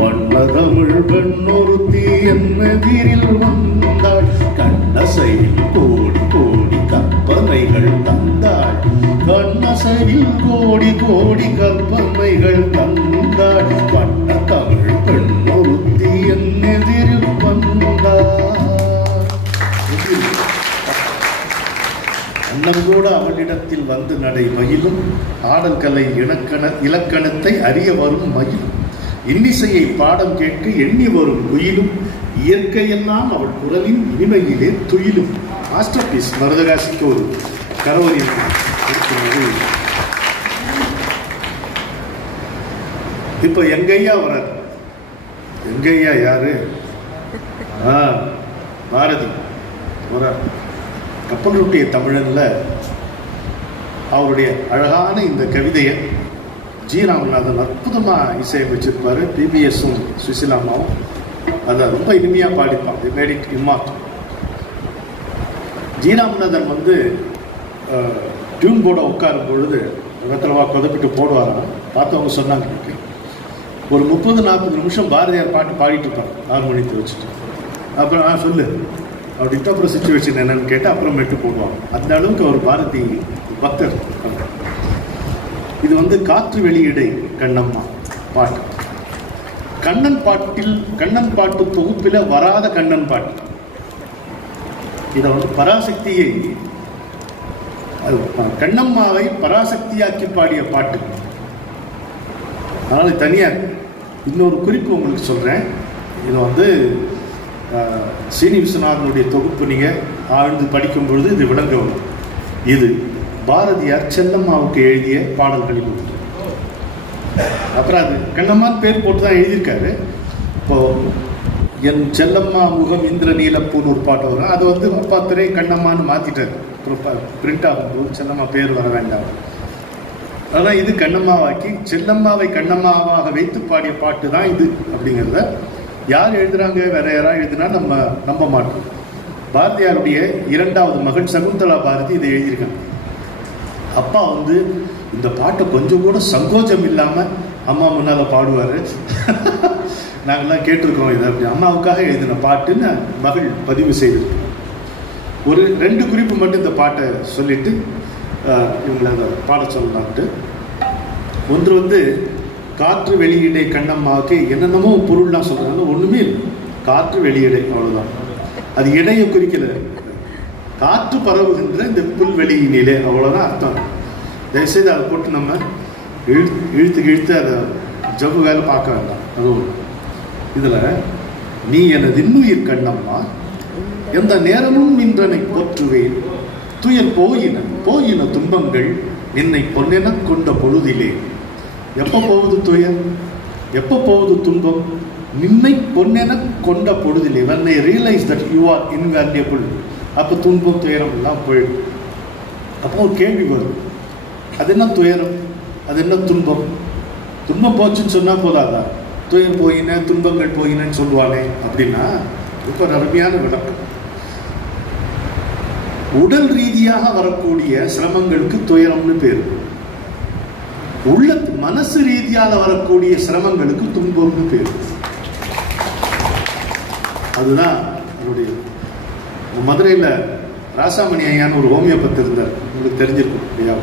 வண்ண தமிழ் பெண்ணொருத்தி என் எதிரில் வந்தாள், கண்ணசையில் கோடி கோடி கற்பனைகள் தந்தாள், கண்ணசையில் கோடி கோடி கற்பனைகள் தந்தாள், வண்ண தமிழ் பெண்ணொருத்தி என் எதிரில் வந்தாள். அன்னம் கூட அவளிடத்தில் வந்து நடை மயிலும், ஆடல் கலை இலக்கணத்தை அறிய வரும் மயிலும், இன்னிசையை பாடம் கேட்க எண்ணி வரும் குயிலும், இயற்கையெல்லாம் அவள் குரலின் இனிமையிலே துயிலும். Master piece. மருதகாசிக்கு ஒரு கரோரி. இப்ப எங்கையா வராது. எங்கையா யாரு? பாரதி வரார். கப்பலுடைய தமிழன்ல அவருடைய அழகான இந்த கவிதையை ஜி ராமநாதன் அற்புதமா இசையமைச்சிருப்பாரு. பிபிஎஸும் சுசிலாமாவும் அதை ரொம்ப இனிமையா பாடிப்பாங்க. Made it immortal. G Ramanathan வந்து டியூன் போர்டை உட்காரும் பொழுது வெத்தலவா கொதப்பிட்டு போடுவாராம். பார்த்தவங்க சொன்னாங்க, ஒரு 30-40 நிமிஷம் பாரதியார் பாட்டு பாடிட்டு இருப்பாங்க ஹார்மோனியத்தை வச்சுட்டு. அப்புறம் சொல்லு அப்படின்ட்டு அப்புறம் சிச்சுவேஷன் என்னன்னு கேட்டு அப்புறமேட்டு போடுவாங்க. அந்த அளவுக்கு அவர் பாரதி பக்தர். இது வந்து காற்று வெளியிடை கண்ணம்மா பாட்டு. கண்ணன் பாட்டு தொகுப்பில வராத கண்ணன் பாட்டு. இதை வந்து பராசக்தியை, கண்ணம்மாவை பராசக்தியாக்கி பாடிய பாட்டு. அதனால தனியா இன்னொரு குறிப்பு உங்களுக்கு சொல்றேன். இது வந்து சீனி விஸ்வநாதனுடைய தொகுப்பு நீங்க ஆழ்ந்து படிக்கும் பொழுது இது விளங்க வரும். இது பாரதியார் செல்லம்மாவுக்கு எழுதிய பாடல்களில் ஒன்று. அப்புறம் அது கண்ணம்மான்னு பேர் போட்டுதான் எழுதியிருக்காரு. இப்போ என் செல்லம்மா முகம் இந்திர நீலப்பூன்னு ஒரு பாட்டு வரும். அது வந்து அப்பாத்திரை கண்ணம்மான்னு மாத்திட்டாரு. பிரிண்ட் ஆகும்போது செல்லம்மா பேர் வர வேண்டாம். அதான் இது கண்ணம்மாவாக்கி செல்லம்மாவை கண்ணம்மாவாக வைத்து பாடிய பாட்டு தான் இது அப்படிங்கிறத யார் எழுதுறாங்க, வேற யாராவது எழுதுனா நம்ம நம்ப மாட்டோம். பாரதியாருடைய இரண்டாவது மகள் சகுந்தலா பாரதி இதை எழுதியிருக்காங்க. அப்பா வந்து இந்த பாட்டை கொஞ்சம் கூட சங்கோஜம் இல்லாம அம்மா முன்னால பாடுவாரு. நாங்கெல்லாம் கேட்டிருக்கோம் இதை. அப்படி அம்மாவுக்காக எழுதின பாட்டுன்னு மகள் பதிவு செய்திருக்கோம். ஒரு 2 குறிப்பு மட்டும் இந்த பாட்டை சொல்லிட்டு இவங்களை அதை பாட சொல்லலான்ட்டு. ஒன்று வந்து காற்று வெளியீடை கண்ணம்மாவுக்கு என்னென்னமோ பொருள்லாம் சொல்றாங்க. ஒண்ணுமே இல்லை, காற்று வெளியீடை அவ்வளவுதான். அது இடையை குறிக்கல, காற்று பரவுகின்ற இந்த புல்வெளியினிலே அவ்வளவுதான் அர்த்தம். தயவுசெய்து அதை போட்டு நம்ம இழுத்து அதை ஜவ்வு வேலை பார்க்க வேண்டாம். அது இதுல நீ எனது இன்னுயிர் கண்ணம்மா எந்த நேரமும் நின்றனை போற்றுவேன் துயர் போயின துன்பங்கள் என்னை பொன்னென கொண்ட பொழுதிலே. எப்ப போகுது துயர், எப்ப போகுது துன்பம்? நின்னை பொன்னென கொண்ட பொழுதிலே. when I realize that you are invaluable, அப்ப துன்பம் துயரம் எல்லாம் போயிடும். அப்போ ஒரு கேள்வி வரும், அது என்ன துயரம், அது என்ன துன்பம்? துன்பம் போச்சுன்னு சொன்னா போதாதா? துயர் போயின துன்பங்கள் போயினன்னு சொல்லுவானே அப்படின்னா இப்ப ஒரு அருமையான விளக்கம். உடல் ரீதியாக வரக்கூடிய சிரமங்களுக்கு துயரம்னு பேரு, உள்ள மனசு ரீதியாக வரக்கூடிய சிரமங்களுக்கு துன்பம்னு பேரு. அதுதான் அவருடைய. மதுரையில் ராசாமணி ஐயான்னு ஒரு ஹோமியோபதி இருந்தார், உங்களுக்கு தெரிஞ்சிருக்கும் இல்லையா?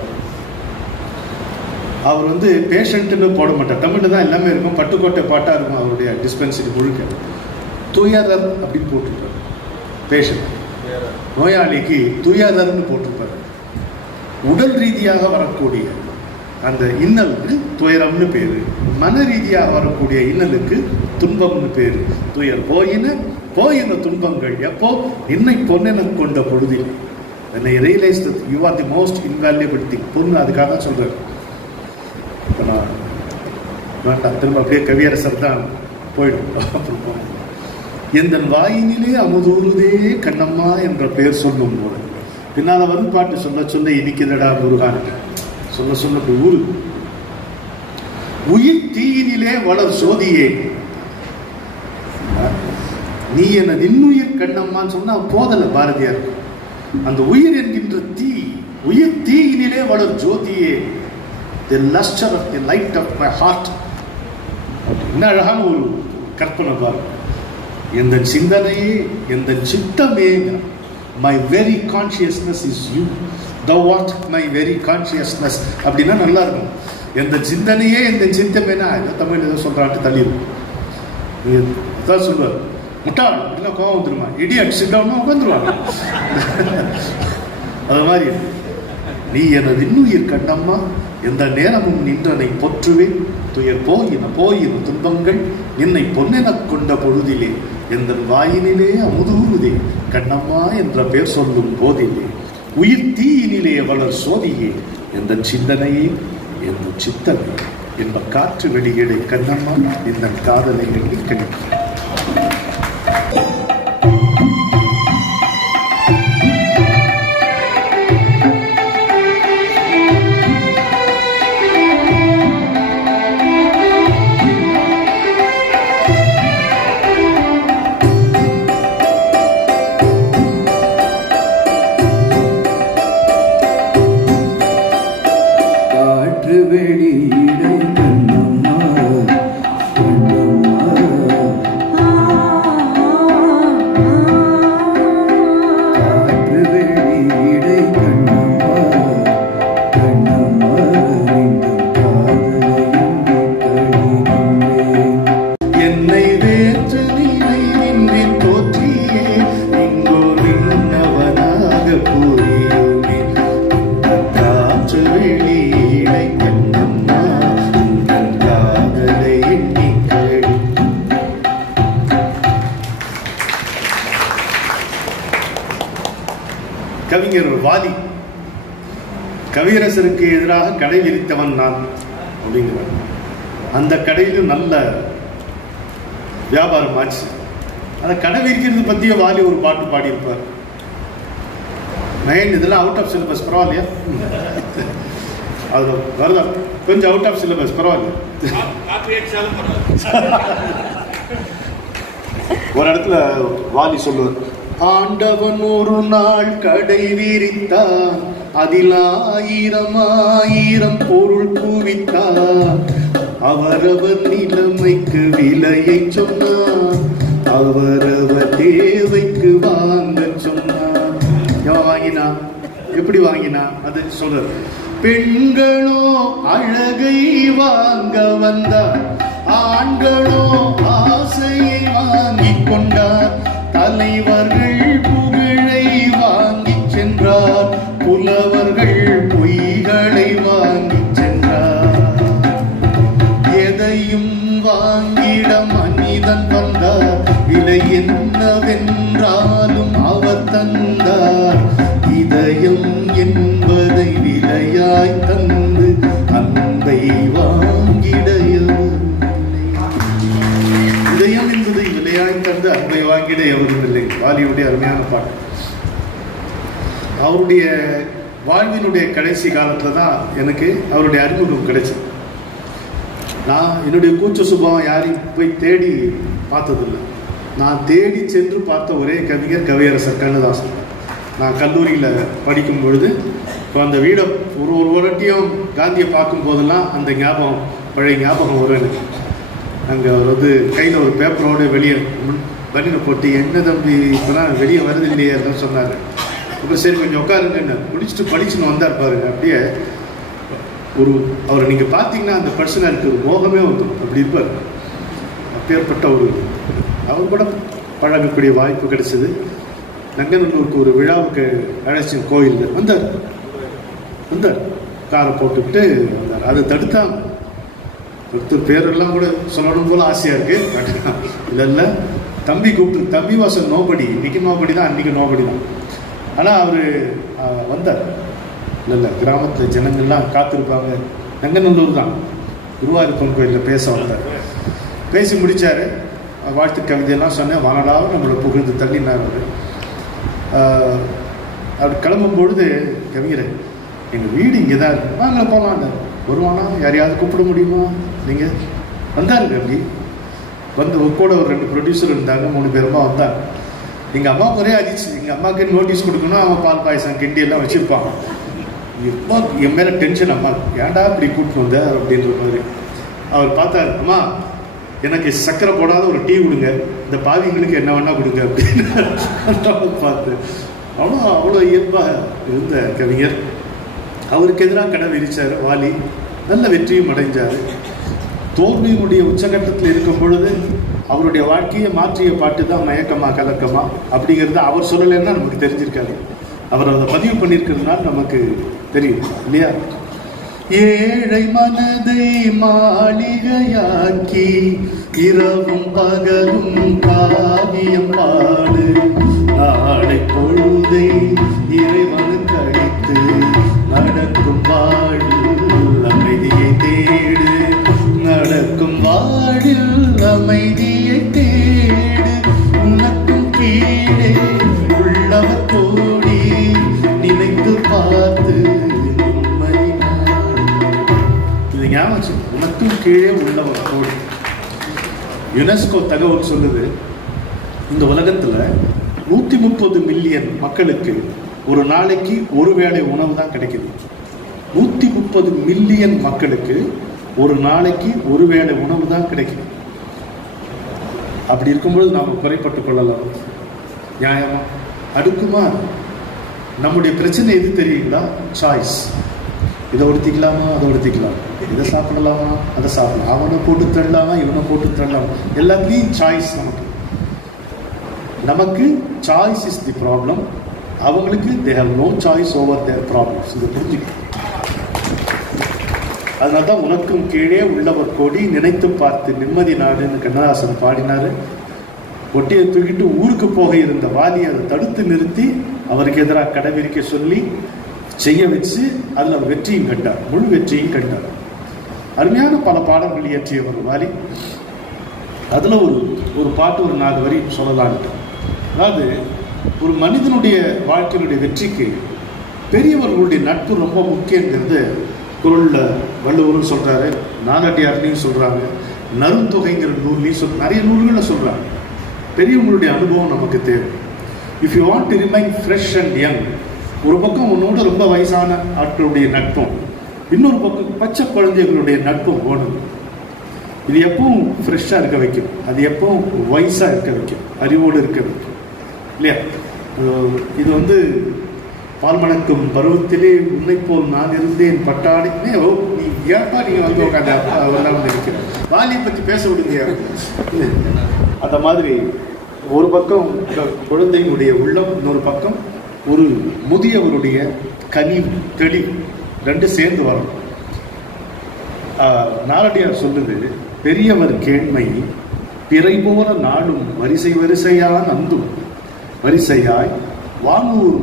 அவர் வந்து பேஷண்ட்னு போட மாட்டார், தமிழ்ல தான் எல்லாமே இருக்கும், பட்டுக்கோட்டை பாட்டா இருக்கும் அவருடைய டிஸ்பென்சரி முழுக்க. துயரர் அப்படின்னு போட்டிருப்பார். பேஷண்ட் நோயாளிக்கு துயரர்னு போட்டிருப்பார். உடல் ரீதியாக வரக்கூடிய அந்த இன்னலுக்கு துயரம்னு பேரு, மன ரீதியாக வரக்கூடிய இன்னலுக்கு துன்பம்னு பேரு. துயர் போயின துன்பங்கள் எப்போ என்னை பொன்னென கொண்ட பொழுதில். when I realized that you are the most invaluable thing. பொண்ணு அதுக்காக தான் சொல்றாரு. இப்போ நான் வேண்டாம், திரும்ப அப்படியே கவியரசர் தான் போயிடும். எந்த வாயினிலே அமுதூருதே கண்ணம்மா என்ற பெயர் சொல்லும் போது பின்னால வந்து பாட்டு சொல்ல சொல்ல இனிக்குதடா முருகான் சொல்ல சொல்ல ஊரு. உயிர் தீயினிலே வளர் சோதியே, நீ எனது இன்னுயிர் கண்ணம்மான்னு சொன்னா போதல பாரதியார். அந்த உயிர் என்கின்ற தீ, உயிர் தீயினிலே வளர் ஜோதியே, the luster of the light of my heart. என்ன அழகான ஒரு கற்பனை பாரு. எந்த சிந்தனையே எந்த சித்தமே, my very consciousness is you, thou art my very consciousness அப்படின்னா நல்லா இருக்கும். எந்த சிந்தனையே எந்த சித்தமேனா தமிழ் ஏதோ சொல்றான்ட்டு தள்ளிடும். அதான் சொல்லுவார், முட்டாள் அப்படின்னா கோவம் வந்துருமா, இடியட் சிட்டவுன்னா உட்காந்துருவாங்க. அது மாதிரி நீ எனது இன்னுயிர் கண்ணம்மா எந்த நேரமும் நின்றனை போற்றுவேன் துயர் போயின துன்பங்கள் என்னை பொன்னென கொண்ட பொழுதிலே எந்த வாயினிலே அமுதூருதே கண்ணம்மா என்ற பெயர் சொல்லும் போதிலே. உயிர் தீயினிலே வளர் சோதியே எந்த சிந்தனையே எந்த சித்தமே என்ப காற்று வெளியிடை கண்ணம்மா இந்த காதலை எண்ணி கணிக்கும். கவிஞர் வாலி கவியரசருக்கு எதிராக கடை விரித்தவன் நான் அப்படிங்கிறார். அந்த கடையிலும் நல்ல வியாபாரம் ஆச்சு. அந்த கடை விரிக்கிறது பத்திய வாலி ஒரு பாட்டு பாடியிருப்பார். நயன் இதெல்லாம் அவுட் ஆஃப் சிலபஸ் பரவாயில்லையா? அது வருதா கொஞ்சம் அவுட் ஆஃப் சிலபஸ் பரவாயில்ல. ஒரு இடத்துல வாலி சொல்லுவார், ஆண்டவன் ஒரு நாள் கடை விரித்தான், அதில் 1000 பொருள் குவித்தார். அவரவர் நிலைமைக்கு விலையை சொன்னார், அவரவர் தேவைக்கு வாங்க சொன்னார். எவன் வாங்கினா, எப்படி வாங்கினா அது சொல்றார். பெண்களோ அழகை வாங்க வந்தார், ஆண்களோ ஆசையை வாங்கி கொண்டார். தலைவர்கள் புகழை வாங்கி சென்றார், புலவர்கள் பொய்களை வாங்கி சென்றார். எதையும் வாங்கிட மனிதன் வந்தார், விலை என்னவென்றாலும் அவர் தந்தார். இதயம் என்பதை விலையாய் தந்து அன்பை வாங்கிட, இதயம் என்பதை விலையாய் தந்து அன்பை வாங்கிட எவரும் இல்லை. வாலியுடைய அருமையான பாட்டு. அவருடைய வாழ்வினுடைய கடைசி காலத்துல தான் எனக்கு அவருடைய அறிமுகம் கிடைச்சது. நான் என்னுடைய கூச்ச சுபாவம் யாரையும் போய் தேடி பார்த்ததில்லை. நான் தேடி சென்று பார்த்த ஒரே கவிஞர் கவியரசர் கண்ணதாசன். நான் கல்லூரியில் படிக்கும் பொழுது இப்போ அந்த வீடை ஒரு வாட்டியும் காந்தியை பார்க்கும் போதெல்லாம் அந்த ஞாபகம், பழைய ஞாபகம் வரும் எனக்கு. அங்கே அவர் கையில் ஒரு பேப்பரோடு வெளியே வண்டியில் போட்டு, என்ன தம்பி இப்போலாம் வெளியே வருது இல்லையே அப்படின்னு சொன்னார். இப்போ சரி கொஞ்சம் உட்காருங்க முடிச்சுட்டு படிச்சுன்னு வந்தார் பாருங்க. அப்படியே அவரை நீங்கள் பார்த்தீங்கன்னா அந்த பர்சனாலிட்டி ஒரு மோகமே வந்துடும், அப்படி இருப்பார். அப்பேற்பட்ட அவர் கூட பழகக்கூடிய வாய்ப்பு கிடைச்சது. நங்கநல்லூருக்கு ஒரு விழாவுக்கு அழைச்சி கோயிலில் வந்தார். காரை போட்டுக்கிட்டு வந்தார். அதை தடுத்தாங்க. ஒருத்தர் பேரெல்லாம் கூட சொல்லணும் போல ஆசையாக இருக்கு. இல்லை தம்பி கூப்பிட்டு, தம்பி வாசல் நோபடி, இன்னைக்கு நோபடி தான், அன்றைக்கி நோபடி தான். ஆனால் அவர் வந்தார். இல்லை கிராமத்தில் ஜனங்கள்லாம் காத்திருப்பாங்க. நங்கநல்லூர் தான், குருவாயூரப்பன் கோயிலில் பேச வந்தார். பேசி முடித்தார். வாழ்த்து கவிதையெல்லாம் சொன்னேன். வானடாவும் நம்மளை புகழ்ந்து தள்ளினார். அவர் கிளம்பும் பொழுது, கவிஞரை எங்கள் வீடு இங்கே தான் இருக்கு, வாங்க போகலான்னு. வருவானா, யாரையாவது கூப்பிட முடியுமா நீங்கள்? வந்தாருங்க. அப்படி வந்து கூட ஒரு 2 ப்ரொடியூசர் இருந்தாங்க, 3 பேருமா வந்தாங்க. எங்கள் அம்மா ஒரே ஆச்சு. எங்கள் அம்மாவுக்கு நோட்டீஸ் கொடுக்கணும், அவன் பால் பாயசம் கிண்டி எல்லாம் வச்சுருப்பான். எப்போ என் மேலே டென்ஷன், அம்மா ஏன்டா இப்படி கூப்பிட்டு வந்த அப்படின்ற மாதிரி. அவர் பார்த்தாரு, அம்மா எனக்கு சக்கரை போடாத ஒரு டீ கொடுங்க, இந்த பாவிங்களுக்கு என்ன வேணா கொடுங்க அப்படின்னு பார்த்து. அவ்வளோ இயல்பாக இருந்த கவிஞர். அவருக்கு எதிராக கடை விரிச்சார் வாலி. நல்ல வெற்றியும் அடைஞ்சார். தோல்வியினுடைய உச்சகட்டத்தில் இருக்கும் பொழுது அவருடைய வாழ்க்கையை மாற்றிய பாட்டு தான் மயக்கமா கலக்கமா அப்படிங்கிறது அவர் சொல்லலைன்னா நமக்கு தெரிஞ்சிருக்காரு. அவர் அதை பதிவு பண்ணியிருக்கிறதுனால நமக்கு தெரியும் இல்லையா? ஏழை மனதை மாளிகையாக்கி இரவும் பகலும் காவியம் பாடு, நாளை பொழுதை இறைவனுக்கு அளித்து நடக்கும் வாழில் அமைதியை தேடு, நடக்கும் வாழில் அமைதியை தேடு. உனக்கும் கீழே உள்ளவர் கோடி நினைத்து பார்த்து ஞாபகம். உனக்கும் கீழே உள்ளவர் கோடி. யுனெஸ்கோ தகவல் சொல்லுது, இந்த உலகத்துல 130 மில்லியன் மக்களுக்கு ஒரு நாளைக்கு ஒரு வேளை உணவு தான் கிடைக்குது. 130 மில்லியன் மக்களுக்கு ஒரு நாளைக்கு ஒரு வேளை உணவு தான் கிடைக்குது. அப்படி இருக்கும்போது நாம குறைப்பட்டுக் கொள்ளலாம். நியாயமா? அடுக்குமா? நம்முடைய பிரச்சனை எது தெரியுங்களா? சாய்ஸ். இதை ஒடுத்திக்கலாமா, அதை ஒடுத்திக்கலாம், இதை சாப்பிடலாமா, அதை சாப்பிடலாம், அவனை போட்டு தரலாமா, இவனை போட்டு தரலாமா, எல்லாத்துலேயும் சாய்ஸ். நமக்கு சாய்ஸ் இஸ் தி ப்ராப்ளம். அவங்களுக்கு they have no choice over their problems. இதை புரிஞ்சுக்கணும். அதனால தான் உனக்கும் கீழே உள்ளவர் கோடி நினைத்து பார்த்து நிம்மதி நாடுன்னு கண்ணதாசன் பாடினாரு. ஒட்டியை தூக்கிட்டு ஊருக்கு போக இருந்த வாலியை அதை தடுத்து நிறுத்தி அவருக்கு எதிராக கடைவிரிக்க சொல்லி செய்ய வச்சு அதில் வெற்றியும் கண்டார், முழு வெற்றியும் கண்டார். அருமையான பல பாடல்கள் இயற்றியவர் வாலி. அதில் ஒரு பாட்டு ஒரு 4 வரி சொல்லலான்ட்டு. அதாவது ஒரு மனிதனுடைய வாழ்க்கையினுடைய வெற்றிக்கு பெரியவர்களுடைய நட்பு ரொம்ப முக்கியங்கிறது குறள்ல வள்ளுவரும் சொல்றாரு, நாலடியார்லையும் சொல்றாங்க, நருந்தொகைங்கிற நூல்லையும் நிறைய நூல்களை சொல்றாங்க. பெரியவங்களுடைய அனுபவம் நமக்கு தேவை. If you want to remain fresh and young, ஒரு பக்கம் உன்னோட ரொம்ப வயசான ஆட்களுடைய நட்பும், இன்னொரு பக்கம் பச்சை குழந்தைகளுடைய நட்பும் ஓடும். இது எப்பவும் ஃப்ரெஷ்ஷாக இருக்க வைக்கும், அது எப்பவும் வயசாக இருக்க வைக்கும், அறிவோடு இருக்க வைக்கும் இல்லையா? இது வந்து பால்மணக்கும் பருவத்திலே உன்னை போல் நான் இருந்தேன் பட்டாடினே. ஓ, நீ ஏப்பா நீங்கள் வந்து உட்காந்து அவெல்லாம் நினைக்கிறேன், வாலியை பற்றி பேச விடுங்க. அந்த மாதிரி ஒரு பக்கம் குழந்தைகளுடைய உள்ளம், இன்னொரு பக்கம் ஒரு முதியவருடைய கனிவு தெளிவு, ரெண்டு சேர்ந்து வரணும். நாலடியார் சொல்லுது, பெரியவர் கேண்மை பிறை போல நாளும் வரிசை வரிசையான் அந்தும் வரிசையாய் வாங்கூர்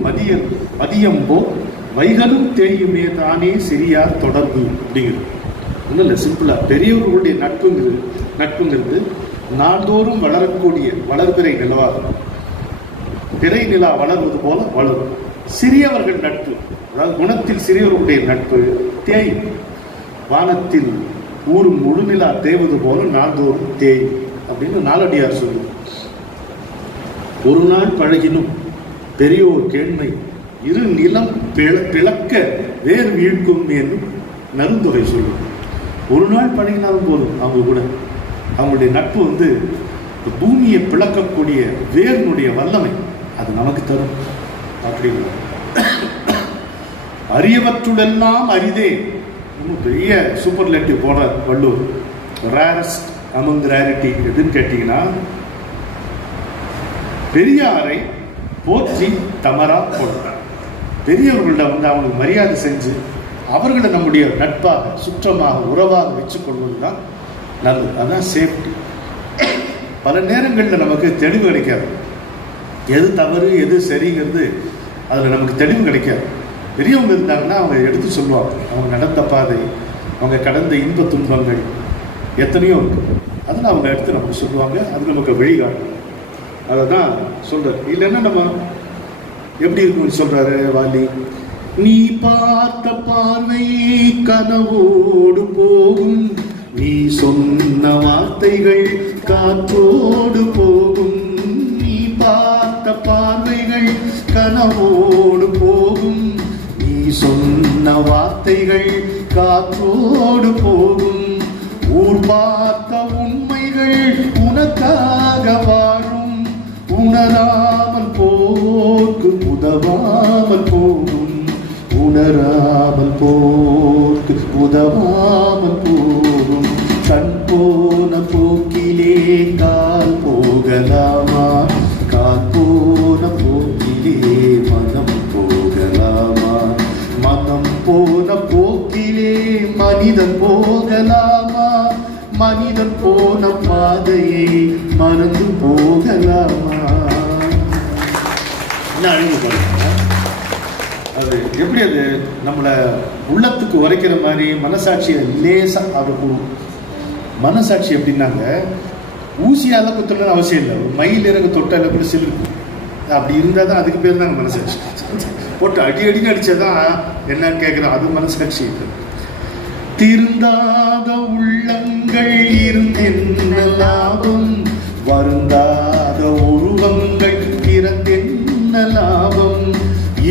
மதியம் போ வைகளும் தேயுமே தானே சிறியார் தொடர்பு அப்படிங்கிறது. ஒன்றும் இல்லை, சிம்பிளா பெரியவர்களுடைய நட்புங்கிறது நாள்தோறும் வளரக்கூடிய வளர்பிறை நிலவாகும். பிறை நிலா வளர்வது போல வளரும். சிறியவர்கள் நட்பு, அதாவது குணத்தில் சிறியவர்களுடைய நட்பு தேயும். வானத்தில் ஊரும் முழுநிலா தேவது போல நாள்தோறும் தேயும் அப்படின்னு நாலடியார் சொல்லுவோம். ஒரு நாள் பழகினும் பெரியோர் கேண்மை இரு நிலம் பிளக்க வேறு வீழ்க்கும் என்று நருந்தொகை சொல்லுவோம். ஒரு நாள் பழகினாலும் போதும், அவங்க கூட அவங்களுடைய நட்பு வந்து பூமியை பிளக்கக்கூடிய வேரினுடைய வல்லமை அது நமக்கு தரும் அப்படின்னு. அரியவற்றுடெல்லாம் அரிதே, பெரிய சூப்பர்லேட்டிவ் போட வள்ளுவர். ரேரஸ்ட் அமங் ரேரிட்டி எதுன்னு கேட்டீங்கன்னா, பெரியாரை போற்றி தமரா போட்டார். பெரியவர்கள வந்து அவங்களுக்கு மரியாதை செஞ்சு அவர்களை நம்முடைய நட்பாக சுற்றமாக உறவாக வச்சு கொள்வதுதான் நல்லது. அதுதான் சேஃப்டி. பல நேரங்களில் நமக்கு தெளிவு கிடைக்காது, எது தவறு எது சரிங்கிறது அதில் நமக்கு தெளிவு கிடைக்காது. பெரியவங்க இருந்தாங்கன்னா அவங்க எடுத்து சொல்லுவாங்க, அவங்க நடந்த பாதை, அவங்க கடந்த இன்ப துன்பங்கள் எத்தனையோ இருக்கு, அதில் அவங்க எடுத்து நமக்கு சொல்லுவாங்க, அது நமக்கு வழிகாட்டும். அதை தான் சொல்றாரு. இல்லைன்னா நம்ம எப்படி இருக்குன்னு சொல்றாரு வாலி, நீ பார்த்த பார்வை கனவோடு போகும், நீ சொன்ன வார்த்தைகள் காற்றோடு போகும். நீ பார்த்த பார்வைகள் கனவோடு போகும், நீ சொன்ன வார்த்தைகள் காற்றோடு போகும். ஊர் பார்த்த உண்மைகள் உனக்காக வாழும், உணராமல் போக்கு உதவாமல் போகும், உணராமல் போக்கு உதவாமல் போகும். கண் போன போக்கிலே கால் போகலாமா, கால் போன போக்கிலே மனம் போகலாமா, மனம் போன போக்கிலே மனிதன் போகலாமா, மனிதன் போன பாதையை மறந்து போகலாமா. என்ன அழிவு பாருங்க, அது எப்படி அது நம்மளை உள்ளத்துக்கு உரைக்கிற மாதிரி மனசாட்சியை லேசா அது போகும். மனசாட்சி எப்படின்னாங்க, ஊசியால குத்தணும்னு அவசியம் இல்லை, ஒரு மயில் இறகு தொட்டால கூட சிலிருக்கும். அப்படி இருந்தால் தான் அதுக்கு பேர் தாங்க மனசாட்சி. போட்டு அடிக்கடி அடிச்சாதான் என்னன்னு கேட்குறோம், அது மனசாட்சி. திருந்தாத உள்ளங்கள் இருந்தென்ன லாபம், வருந்தாத உருவங்கள் பிறந்தென்ன லாபம்.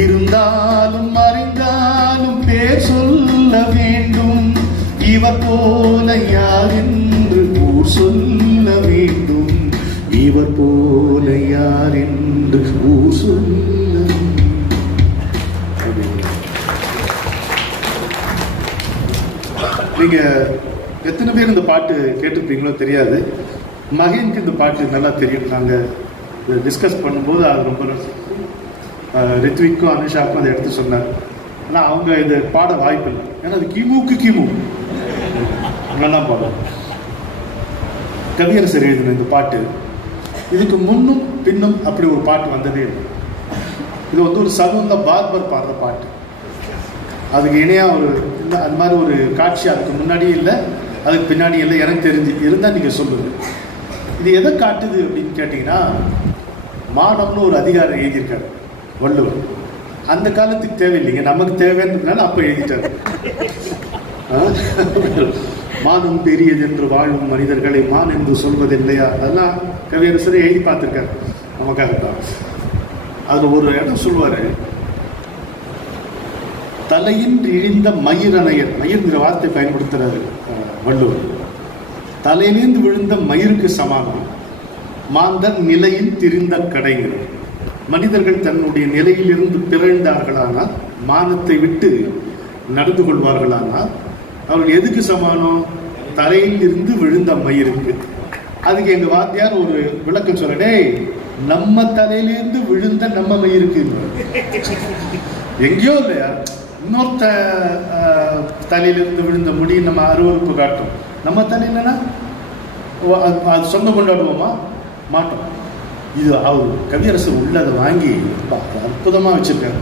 இருந்தாலும் மறைந்தாலும் பேர் சொல்ல வேண்டும், இவர் போல யார் என்று ஊர் சொல்ல வேண்டும், இவர் போல யார் என்று ஊர் சொல்ல. நீங்க எத்தனை பேர் இந்த பாட்டு கேட்டிருப்பீங்களோ தெரியாது. மகேனுக்கு இந்த பாட்டு நல்லா தெரியும். நாங்கள் டிஸ்கஸ் பண்ணும்போது அது ரொம்ப ரித்விக்கும் அனுஷாக்கும் அதை எடுத்து சொன்னார். ஆனால் அவங்க இது பாட வாய்ப்பு இல்லை, ஏன்னா அது கிமு நல்லா பாடும். கவியரசர் எழுதின இந்த பாட்டு இதுக்கு முன்னும் பின்னும் அப்படி ஒரு பாட்டு வந்ததே இல்லை. இது வந்து ஒரு சகுந்த பார்பர் பாடுற பாட்டு. அதுக்கு இணையாக ஒரு அந்த மாதிரி ஒரு காட்சி அதுக்கு முன்னாடியே இல்லை, அதுக்கு பின்னாடி இல்லை. எனக்கு தெரிஞ்சு இருந்தால் நீங்கள் சொல்லுங்கள். இது எதை காட்டுது அப்படின்னு கேட்டிங்கன்னா, மானம்னு ஒரு அதிகாரம் எழுதியிருக்காரு வள்ளுவர். அந்த காலத்துக்கு தேவையில்லைங்க, நமக்கு தேவைன்றதுனால அப்ப எழுதிட்டாரு. மானம் பெரியது என்று வாழும் மனிதர்களை மான் என்று சொல்வது இல்லையா, அதெல்லாம் கவியரசரை எழுதி பார்த்திருக்காரு நமக்காகத்தான். அதுல ஒரு இடம் சொல்லுவாரு, தலையின் இழிந்த மயிரணையர், மயிர்ங்கிற வார்த்தை பயன்படுத்துறாரு வள்ளுவர். தலையிலிருந்து விழுந்த மயிருக்கு சமானம் மாந்தர் நிலையில் திரிந்த கடைங்கிறார். மனிதர்கள் தன்னுடைய நிலையிலிருந்து பிறந்தார்களானால், மானத்தை விட்டு நடந்து கொள்வார்களானால் அவர்கள் எதுக்கு சமானம்? தலையில் இருந்து விழுந்த மயிருக்கு. அதுக்கு எங்க வாத்தியார் ஒரு விளக்கம் சொல்ல, டேய் நம்ம தலையிலிருந்து விழுந்த நம்ம மயிருக்கு, எங்கேயோ இல்லையா, இன்னொருத்த தலையிலிருந்து விழுந்த முடி நம்ம அருவறுப்பு காட்டும். நம்ம தலையிலனா அது சொந்தம் கொண்டாடுவோமா? மாட்டோம். இது அவர் கவியரசர் உள்ளதை வாங்கி அற்புதமா வச்சிருக்காரு.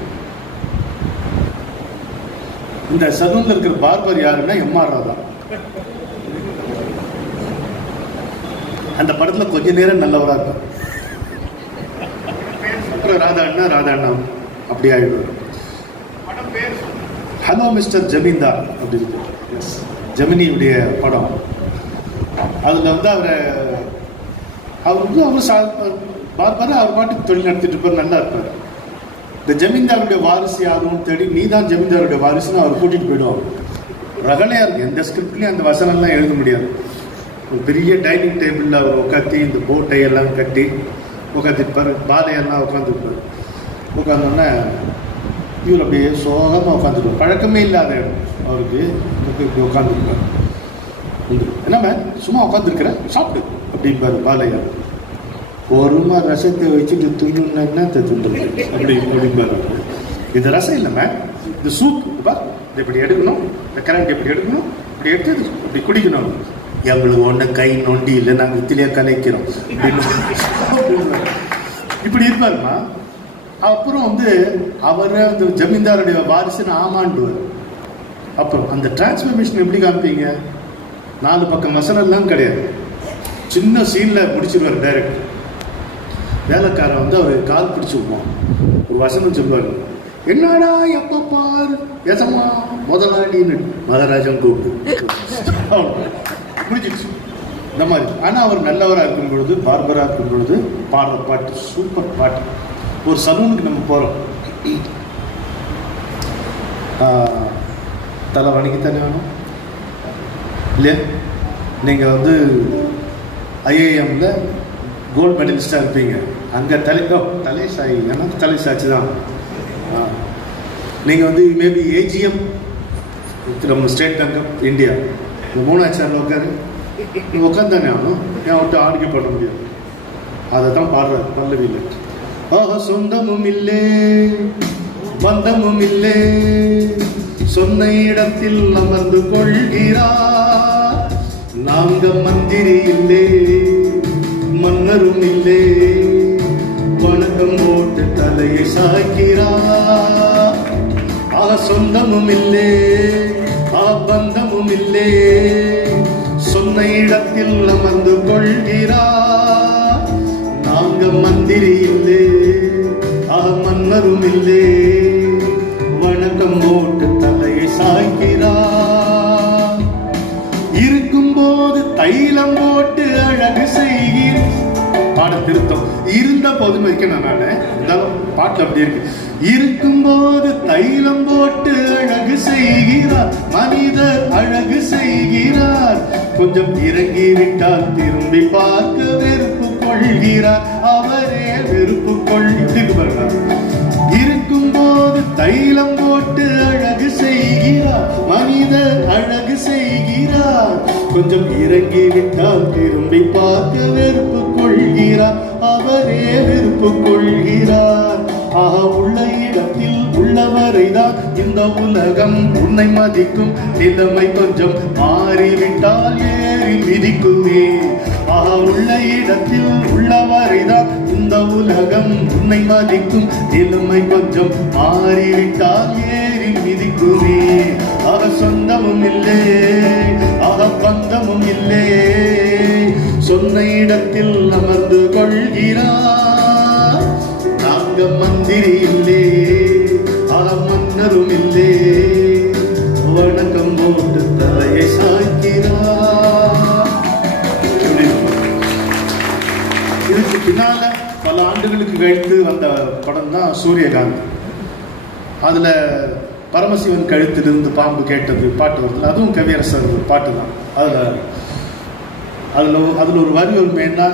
இந்த சலூன்ல இருக்கிற பார்பர் யாருன்னா எம்.ஆர். ராதா. அந்த படத்துல கொஞ்ச நேரம் நல்லவரா இருக்கும், அப்புறம் ராதா அண்ணா அப்படி ஆயிடுவார். ஹலோ மிஸ்டர் ஜமீன்தார் அப்படி இருக்கு, ஜெமினியுடைய படம். அதுல வந்து அவர் பார்ப்பாரு, அவர் பாட்டுக்கு தொழில் நடத்திட்டு இருப்பார், நல்லா இருப்பாரு. இந்த ஜமீன்தாருடைய வாரிசு யாரும் தேடி, நீ தான் ஜமீன்தாருடைய வாரிசுன்னு அவர் கூட்டிட்டு போயிடுவாங்க. ரகலையா இருக்கு, எந்த ஸ்கிரிப்ட்லயும் அந்த வசனம்லாம் எழுத முடியாது. ஒரு பெரிய டைனிங் டேபிள்ல அவர் உட்காந்து இந்த போட்டை எல்லாம் கட்டி உட்காந்துருப்பாரு, பாதையெல்லாம் உட்காந்துருப்பாரு. உட்காந்தோடனே இவர் அப்படியே சோகமா உட்காந்துருப்பார். பழக்கமே இல்லாத இடம் அவருக்கு, இப்படி உட்காந்துருப்பார். என்னமே சும்மா உட்காந்துருக்கிறேன், சாப்பிடு அப்படிம்பாரு பாலையா. ஒருமா ரசத்தை வச்சுட்டு துண்ணுன்னா என்னத்தை துண்டு அப்படிம்பாரு. இது ரசம் இல்லைம்மா, இந்த சூப் இதை இப்படி எடுக்கணும், இந்த கரண்ட் இப்படி எடுக்கணும், இப்படி எடுத்து இப்படி குடிக்கணும். எங்களுக்கு ஒன்றை கை நொண்டி இல்லை, நாங்கள் வித்திலேயே கலைக்கிறோம் இப்படி இருப்பாருமா. அப்புறம் வந்து அவரை வந்து ஜமீன்தாருடைய வாரிசுன்னு ஆமாண்டுவார். அப்புறம் அந்த டிரான்ஸ்ஃபர்மேஷன் எப்படி காமிப்பீங்க? 4 பக்கம் வசனம்லாம் கிடையாது, சின்ன சீன்ல முடிச்சிருவார் டைரக்ட். வேலைக்காரன் வந்து அவர் கால் பிடிச்சு விடுவான், ஒரு வசனம் சொல்லுவார், என்னடா எப்ப பாரு எசமா முதலாளின்னு மகாராஜன் கூப்பிட்டு முடிச்சிருச்சு இந்த மாதிரி. ஆனா அவர் நல்லவராக இருக்கும் பொழுது, பார்பரா இருக்கும் பொழுது பாடுற பாட்டு சூப்பர் பாட்டு. ஒரு சலூனுக்கு நம்ம போறோம், தலை வணிகத்தானே வேணும் இல்லையா? நீங்க வந்து ஐஏஎம்ல கோல்டு மெடலிஸ்டா இருப்பீங்க, அங்க தலை சாய், எனக்கு தலை சாட்சி தான். நீங்க வந்து மேபி ஏஜிஎம் நம்ம ஸ்டேட் பேங்க் ஆஃப் இந்தியா, இந்த 3ஆவது சேர்ல உட்காரு, உட்காந்தானே ஆகணும், ஏன் விட்டு ஆர்கியூ பண்ண முடியாது. அதை தான் பாடுறாரு பல்லவியில். சொந்தமும் இல்லே பந்தமும் இல்லே, சொன்ன இடத்தில் அமர்ந்து கொள்கிறார். நாங்க மந்திரி இல்லே மன்னரும் இல்லே, வணக்கம் போட்டு தலையை சாய்க்கிறார். சொந்தமும் இல்லே பந்தமும் இல்லே, சொன்ன இடத்தில் அமர்ந்து கொள்கிறார். நாங்க மந்திரி இல்லே மன்னரும் இல்லே, வணக்கம் போட்டு தலையை சாய்க்கிறார். இருக்கும் போது தைலம் போட்டு அழகு செய்கிறேன். பாட திருத்தம் இருந்த போதுன்னு வைக்கணும் நானு, இருந்தாலும் பாட்டுல அப்படி இருக்கு. இருக்கும் போது தைலம் போட்டு அழகு செய்கிறார், மனிதர் அழகு செய்கிறார். கொஞ்சம் இறங்கி விட்டால் திரும்பி பார்க்க வெறுப்பு கொள்கிறார், அவரே வெறுப்பு கொள்கிறார். இருக்கும் போது தைலம் போட்டு அழகு செய்கிறார், மனிதர் அழகு செய்கிறார். கொஞ்சம் இறங்கி விட்டால் திரும்பி பார்க்க வெறுப்பு கொள்கிறார், அவரே வெறுப்பு கொள்கிறார். உள்ள இடத்தில் உள்ளவரைதான் இந்த உலகம் உன்னை மதிக்கும். நிலைமை கொஞ்சம் மாறிவிட்டால் ஏறி மிதிக்குமே. உள்ள இடத்தில் உள்ளவரைதான் இந்த உலகம் உன்னை மதிக்கும். நிலைமை கொஞ்சம் மாறிவிட்டால் ஏறி மிதிக்குமே. சொந்தமும் இல்லே பந்தமும் இல்லே, சொன்ன இடத்தில் அமர்ந்து கொள்கிறார். நாங்க மந்திரி இல்லே படம் தான் சூரியகாந்த். அதில் பரமசிவன் கழுத்திலிருந்து பாம்பு கேட்டது பாட்டு வருது, அதுவும் கவியரசர் பாட்டு தான். அதில் ஒரு வரி ஒரு மெயினா,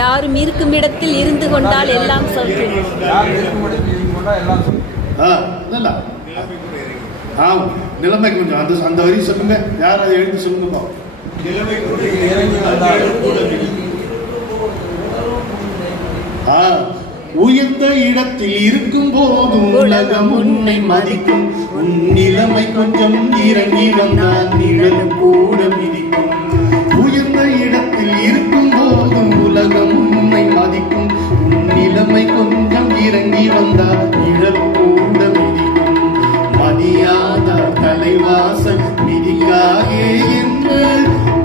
யாரும் இருக்கும் இடத்தில் இருந்து கொண்டால் எல்லாம் சொல்றேன். நிலைமை கொஞ்சம் அந்த வரி சொல்லுங்க, யார் அதை எழுதி சொல்லுங்க. உயர்ந்த இடத்தில் இருக்கும் போதும் உலகம் உன்னை மதிக்கும், உன் நிலைமை கொஞ்சம் இறங்கி வந்தால் நிழலும் கூட மிதிக்கும். உயர்ந்த இடத்தில் இருக்கும் போதும் உலகம் உன்னை மதிக்கும், உன் நிலைமை கொஞ்சம் இறங்கி வந்தால் நிழலும் கூட மிதிக்கும். மதியாத தலைவாசல் மிதிக்காயே என்று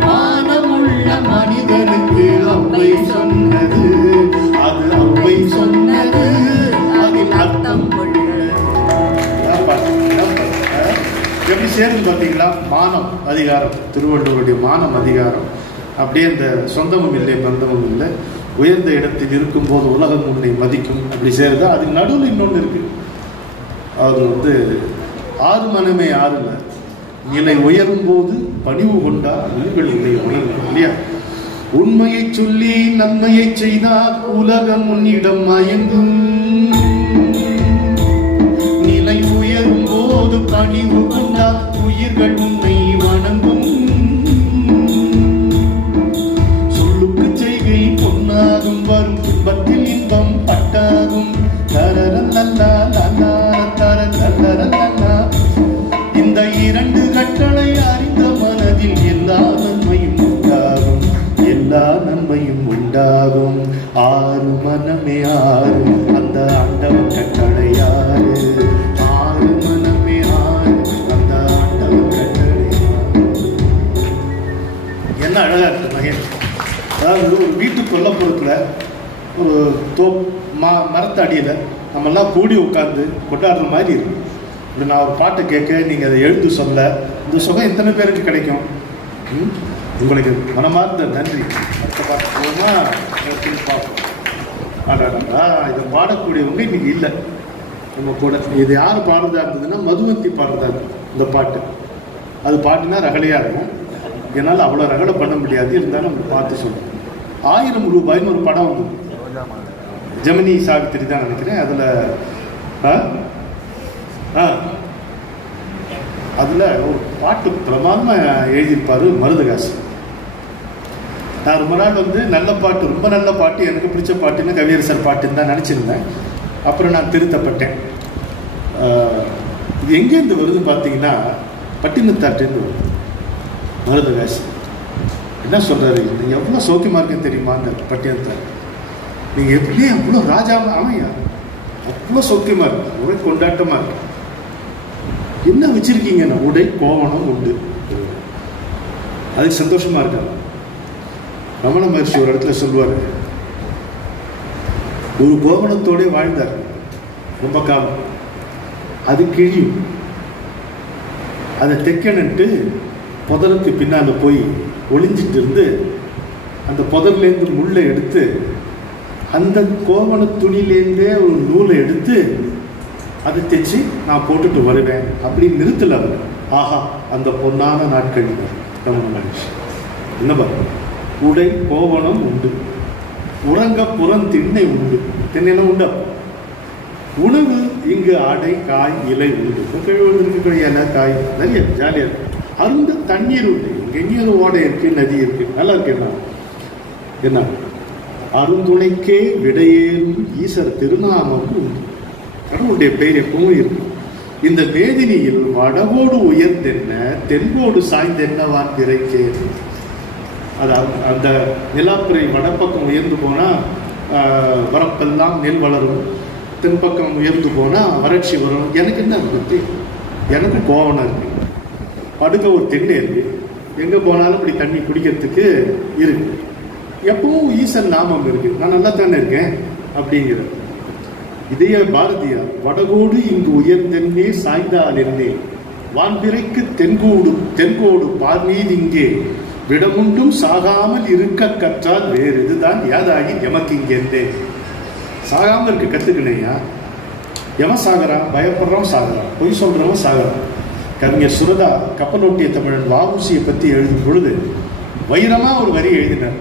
மானமுள்ள மனிதனுக்கு அவ்வை சொன்னது, அது அவ்வை சொன்னது, அதில் அர்த்தம் எப்படி சேர்ந்து பார்த்தீங்களா? மானம் அதிகாரம், திருவள்ளுவருடைய மானம் அதிகாரம். அப்படியே இந்த சொந்தமும் இல்லை பந்தமும் இல்லை, உயர்ந்த இடத்தில் இருக்கும்போது உலகம் உன்னை மதிக்கும், அப்படி சேருதா. அதுக்கு நடுவில் இன்னொன்று இருக்கு, அது ஆறு மனமே ஆறுல நிலை உயரும் போது பணிவு கொண்டா உங்கள் நிலை உயரும் இல்லையா? உண்மையை சொல்லி நன்மையை செய்தால் உலகம் உன்னிடம் மயங்கும், நிலை உயரும் போது பணிவு கொண்டா உயிர்கள் உன்னை வணங்கும். சொல்லுக்கு செய்கை பொன்னாகும், வரும் துன்பத்தில் இன்பம் பட்டாகும். இந்த இரண்டு கட்டளை அறிந்த மனதில் எல்லா நன்மையும் உண்டாகும், எல்லா நன்மையும் உண்டாகும். ஆறு மனமே ஆறு, அந்த ஆண்டவன் கட்டளை ஆறு. ஆறு மனமே ஆறு, அந்த ஆண்டவன் கட்டளை ஆறு. என்ன அழகா இருக்கு மகேஷ். அதாவது ஒரு வீட்டு கொல்லப்புறத்துல ஒரு மரத்தடியில் நம்மெல்லாம் கூடி உட்கார்ந்து கொண்டாடுற மாதிரி இருக்கு. இப்படி நான் ஒரு பாட்டை கேட்க, நீங்கள் அதை எழுந்து சொல்ல, இந்த சுகம் எத்தனை பேருக்கு கிடைக்கும்? உங்களுக்கு மனமார்ந்த நன்றி. இதை பாடக்கூடியவங்க இன்னைக்கு இல்லை நம்ம கூட. இது யார் பாடுறதா இருந்ததுன்னா மதுவந்தி பாடுறதா இருக்கும் இந்த பாட்டு. அது பாட்டுனா ரகலையாக இருக்கும், என்னால் அவ்வளோ ரகலை பண்ண முடியாது, இருந்தாலும் நம்ம பார்த்து சொல்லுவோம். 1000 ரூபாய்னு ஒரு படம் வந்து ஜெமினி சாவித்திரி தான் நினைக்கிறேன். அதில் ஒரு பாட்டு பிரமாதமாக எழுதியிருப்பார் மருதகாசன். நான் ரொம்ப நாள் நல்ல பாட்டு, ரொம்ப நல்ல பாட்டு, எனக்கு பிடிச்ச பாட்டுன்னு கவியரசர் பாட்டுன்னு தான் நினச்சிருந்தேன். அப்புறம் நான் திருத்தப்பட்டேன். இது எங்கேருந்து வருதுன்னு பார்த்தீங்கன்னா பட்டினத்தாட்டேருந்து வருது. மருதகாசன் என்ன சொல்கிறாரு, நீங்கள் எவ்வளோ சௌக்கியமாக இருக்குன்னு தெரியுமா அந்த பட்டினத்தார், நீங்கள் எப்படியே அவ்வளோ ராஜா அமையா, அவ்வளோ சௌக்கியமாக இருக்கு, ஒரே கொண்டாட்டமாக இருக்கு. என்ன வச்சிருக்கீங்கன்னா உடை கோவணம் உண்டு, அதுக்கு சந்தோஷமா இருக்காங்க. ரமண மகர்ஷி ஒரு இடத்துல சொல்லுவார், ஒரு கோவணத்தோட வாழ்ந்தார் ரொம்ப காலம், அது கிழியும், அதை தைக்கணுன்ட்டு புதருக்கு பின்னால் போய் ஒளிஞ்சிட்டு இருந்து அந்த புதர்லேருந்து முள்ளை எடுத்து அந்த கோவண துணிலேருந்தே ஒரு நூலை எடுத்து அதை தைச்சு நான் போட்டுட்டு வருவேன் அப்படின்னு நிறுத்தல அவர். ஆஹா, அந்த பொன்னான நாட்கள் ரமண மகர்ஷி என்ன பாருங்க, உடை கோவணம் உண்டு, உறங்க புறம் திண்ணை உண்டு, திண்ணைலாம் உண்டு. உணவு இங்கு ஆடை காய் இலை உண்டு, இருக்கக்கூடிய இலை காய் நிறைய ஜாலியாக இருக்கு. அருந்த தண்ணீர் உண்டு, எங்கேயும் ஓடை இருக்கு, நதி இருக்கு, நல்லா இருக்கு. என்ன அருந்துணைக்கே விடையேறும் ஈசர் திருநாமம் உண்டு, கடவுளுடைய பெயர் எப்பவும் இருக்கும். இந்த வேதினியில் வடவோடு உயர்ந்தென்ன தென்போடு சாய்ந்தென்னவான் பிறைக்கே. அது அந்த நிலாப்புரை வடப்பக்கம் உயர்ந்து போனா வரப்பெல்லாம் நெல் வளரும், தென்பக்கம் உயர்ந்து போனா வறட்சி வரும். எனக்கு என்ன பத்தி, எனக்கு கோவணம் இருக்கு, படுக்க ஒரு திண்ணை இருக்கு, எங்க போனாலும் இப்படி தண்ணி குடிக்கிறதுக்கு இருக்கு, எப்பவும் ஈசன் நாமம் இருக்கு, நான் நல்லா தானே இருக்கேன் அப்படிங்கிற. இதய பாரதியார் வடகோடு இங்கு உயர்ந்தென்னே சாய்ந்தால் என்னே வான்பிறைக்கு தென்கோடு பார்மீது இங்கே விடமுண்டும் சாகாமல் இருக்க கற்றால் வேறு இதுதான் யாதாகி எமக்கு இங்கெந்தே. சாகாம இருக்கு கத்துக்கினையா. எவன் சாகுறான்? பயப்படுறவன் சாகுறான், பொய் சொல்றவன் சாகுறான். கவிஞர் சுரதா கப்பலோட்டிய தமிழன் வ.உ.சியை பத்தி எழுதும் பொழுது வைரமா ஒரு வரி எழுதினார்.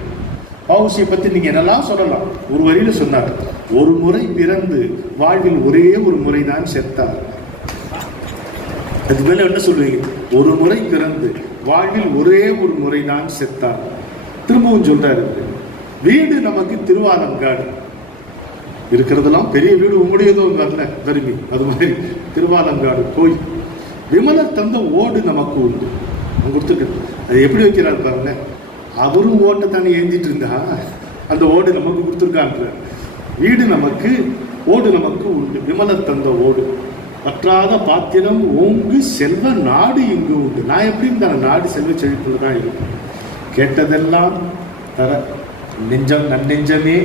வ.உ.சியை பத்தி நீங்க என்னெல்லாம் சொல்லலாம், ஒரு வரியில சொன்னார், ஒரு முறை பிறந்து வாழ்வில் ஒரே ஒரு முறைதான் செத்தார். அது மேல என்ன சொல்றீங்க? ஒரு முறை பிறந்து வாழ்வில் ஒரே ஒரு முறைதான் செத்தார். திரும்பவும் சொல்றாரு, வீடு நமக்கு திருவாலங்காடு, இருக்கிறதெல்லாம் பெரிய வீடு உங்களுடையதோ வரல கருமி, அது மாதிரி திருவாலங்காடு போய் விமலர் தந்த ஓடு நமக்கு உண்டு. கொடுத்துட்டு அது எப்படி வைக்கிறாரு பாருங்க. அவரும் ஓட்டை தானே எழுந்திட்டு இருந்தா அந்த ஓடு நமக்கு கொடுத்துருக்கான்ற. வீடு நமக்கு, ஓடு நமக்கு உண்டு, விமலர் தந்த ஓடு. பற்றாத பாத்திரம் ஓங்கு செல்வ நாடு இங்கு உண்டு. நான் எப்படி இருந்தா நாடு செல்வ செழிப்புல தான் இருக்கும். கேட்டதெல்லாம் தர நெஞ்சம் நன்னெஞ்சமே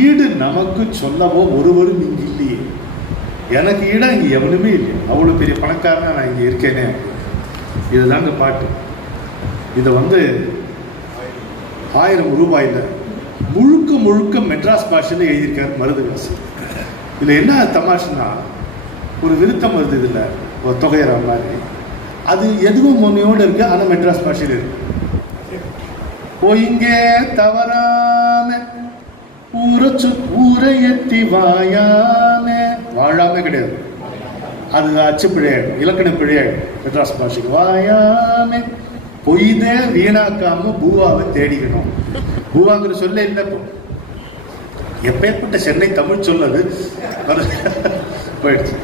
ஈடு நமக்கு சொல்லவோ ஒருவரும் இங்கு இல்லையே. எனக்கு ஈடா இங்க எவனுமே இல்லை, அவ்வளவு பெரிய பணக்காரனா நான் இங்க இருக்கேனே. இதுதாங்க பாட்டு. இதை 1000 ரூபாயில முழுக்க முழுக்க மெட்ராஸ் பாஷையில எழுதியிருக்காரு மருதுகாசன். இதுல என்ன தமாஷுன்னா, ஒரு விருத்தம் வருது இதுல, ஒரு தொகையற மாதிரி, அது எதுவும் முன்னையோடு இருக்கு, ஆனா மெட்ராஸ் பாஷையில இருக்கு. போயிங்க தவறாம ஊரையத்தி வாயாம, வாழாம கிடையாது, அது அச்சு பிழையாயிடும், இலக்கண பிழையாயிடும் மெட்ராஸ் பாஷைக்கு. வாயாம பொய்த வீணாக்காம பூவாவை தேடிக்கணும். பூவாங்கிற சொல்ல இல்லை. இப்போ எப்பேற்பட்ட சென்னை தமிழ் சொல்லது போயிடுச்சு.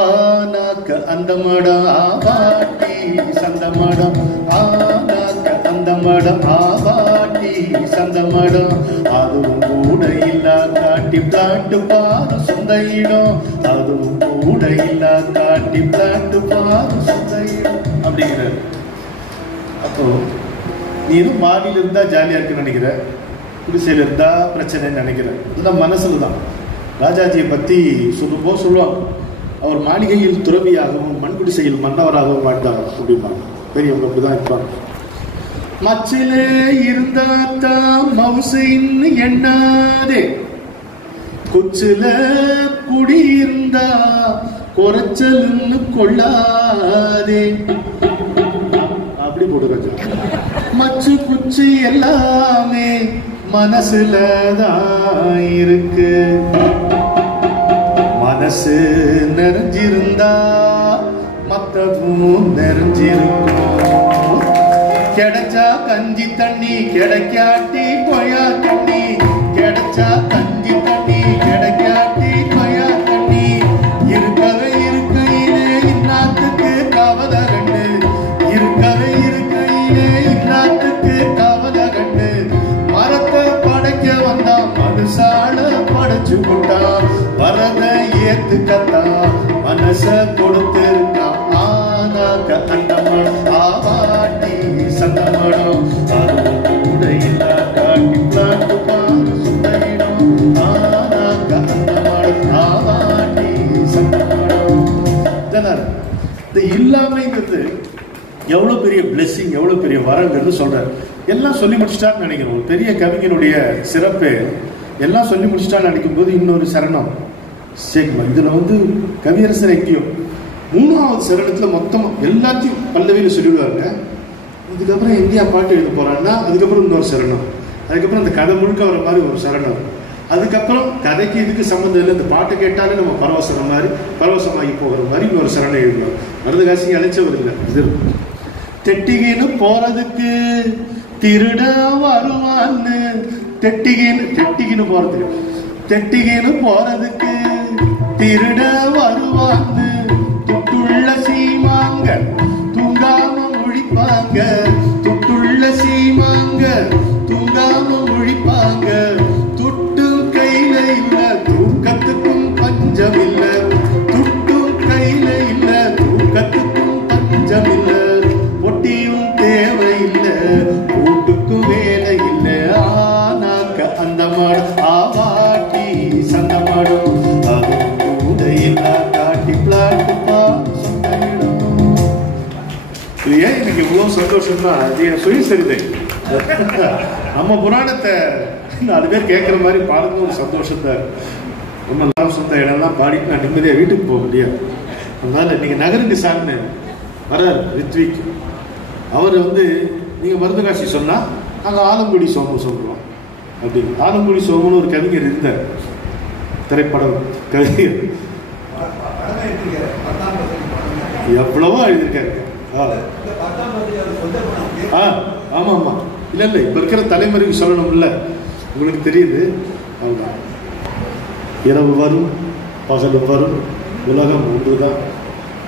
ஆனாக்க அந்த மடம் ஆவாட்டி சந்த மடம், ஆனாக்க அந்த மடம் ஆவாட்டி சந்த மடம், அதுவும் கூட இல்லா காட்டி பிளாட்டு பாரு சொந்த இடம், அதுவும் கூட இல்லா காட்டி பிளாட்டு பாரு சொந்த இடம் அப்படிங்கிறாரு. அப்போ நீனும் மாடியில் இருந்தா ஜாலியா இருக்குன்னு நினைக்கிற, குடிசையில் இருந்தா பிரச்சனைன்னு நினைக்கிற. இதெல்லாம் மனசுல தான். ராஜாஜியை பத்தி சொல்லுவாங்க, அவர் மாளிகையில் துறவியாகவும் மண்குடிசையில் மன்னவராகவும் வாழ்ந்தார் அப்படிம்பாங்க. பெரியவங்க அப்படிதான் இருப்பாங்க. மச்சிலே இருந்தாத்தான் மவுசின்னு எண்ணாதே, கொச்சில குடியிருந்தா குறைச்சல்னு கொள்ளாதே அப்படி போட்டு ராஜா. மச்சு குச்சி எல்லாமே மனசுலதான் இருக்கு, மனசு நிறைஞ்சிருந்தா மத்ததும் நிறைஞ்சிருக்கும். கிடைச்சா கஞ்சி தண்ணி கிடைக்காட்டி கொயா தண்ணி, கிடைச்சா கஞ்சி தண்ணி கிடைக்காட்டி கொயா தண்ணி, இருக்கவே இருக்கையிலே இன்னாத்துக்கு கவத கண்டு, இருக்கவே இருக்கையிலே இன்னாத்துக்கு கவத கண்டு, மரத்தை படைக்க வந்தா மனுஷால படைச்சு விட்டா, வரத ஏத்துக்கத்தா மனச கொடுத்திருக்கா. ஆனாக்க அந்த மடம் ஆவாட்டி சந்த மடம், அதுவும் கூட இல்லா காட்டி பிளாட்டு பாரு சொந்த இடம், ஆனாக்க அந்த மடம் ஆவாட்டி சந்த மடம். இந்த இல்லாமைங்கிறது எவ்வளவு பெரிய பிளெஸிங், எவ்வளவு பெரிய வரங்கிறது சொல்றாரு. எல்லாம் சொல்லி முடிச்சுட்டான்னு நினைக்கிறோம். ஒரு பெரிய கவிஞனுடைய சிறப்பு எல்லாம் சொல்லி முடிச்சுட்டான்னு நினைக்கும் போது இன்னொரு சரணம் சேர்க்கணும். இதுல கவியரசர் எங்கேயோ 3வது சரணத்துல மொத்தமா எல்லாத்தையும் பல்லவியில சொல்லிவிடுவாங்க. இதுக்கப்புறம் எங்கேயா பாட்டு எழுத போறான்னா அதுக்கப்புறம் இன்னொரு சரணம், அதுக்கப்புறம் அந்த கதை முழுக்க வர மாதிரி ஒரு சரணம், அதுக்கப்புறம் கதைக்கு இதுக்கு சம்பந்தம் இல்லை, இந்த பாட்டை கேட்டாலே நம்ம பரவசமாகி போகிற மாதிரி இன்னொரு சரணம் எழுதுவார். மருதுகாசி அழைச்சவர் இல்லை. இது தெட்டிகின்னு போறதுக்கு திருட வருவான்னு, தெட்டிகின்னு போறதுக்கு, தெட்டிகின்னு போறதுக்கு திருட வருவான்னு, துட்டுள்ள சீமாங்க தூங்காம முழிப்பாங்க, துட்டுள்ள சீமாங்க தூங்காம முழிப்பாங்க, துட்டும் கையில இல்ல தூக்கத்துக்கும் பஞ்சம் இல்ல, துட்டும் கையில இல்ல தூக்கத்துக்கும் பஞ்சம் இல்ல, பொட்டியும் தேவையில்லை கூட்டுக்கும் வேலை இல்லை, ஆனாக்க அந்த மாடம் ஆவாட்டி சந்த மாடம், அதுவும் கூட இல்லா காட்டி பிளாட்டு பாரு சொந்த இடம். இது ஏன் எனக்கு இவ்வளவு சந்தோஷம்னா, அது என் சுயசரிதை. நம்ம புராணத்தை 4 பேர் கேட்குற மாதிரி பாடுறது ஒரு சந்தோஷத்தை ரொம்ப நேரம் சொந்த இடம்லாம் பாடிட்டு நான் நிம்மதியாக வீட்டுக்கு போக முடியாது. அதனால நீங்கள் நகருங்க சார்னு வரார் ரித்விக். அவர் நீங்கள் மருதகாட்சி சொன்னால் நாங்கள் ஆலங்குடி சோமு சொல்கிறோம் அப்படின்னு. ஆலங்குடி சோமுன்னு ஒரு கவிஞர் இருந்தார், திரைப்படம் கவிஞர், எவ்வளவோ எழுதியிருக்காரு. ஆமா ஆமா, இல்ல இல்ல, இப்ப இருக்கிற தலைமுறைக்கு சொல்லணும்ல, உங்களுக்கு தெரியுது. அதுதான், இரவு வரும் பகலும் வரும், உலகம் ஒன்றுதான்,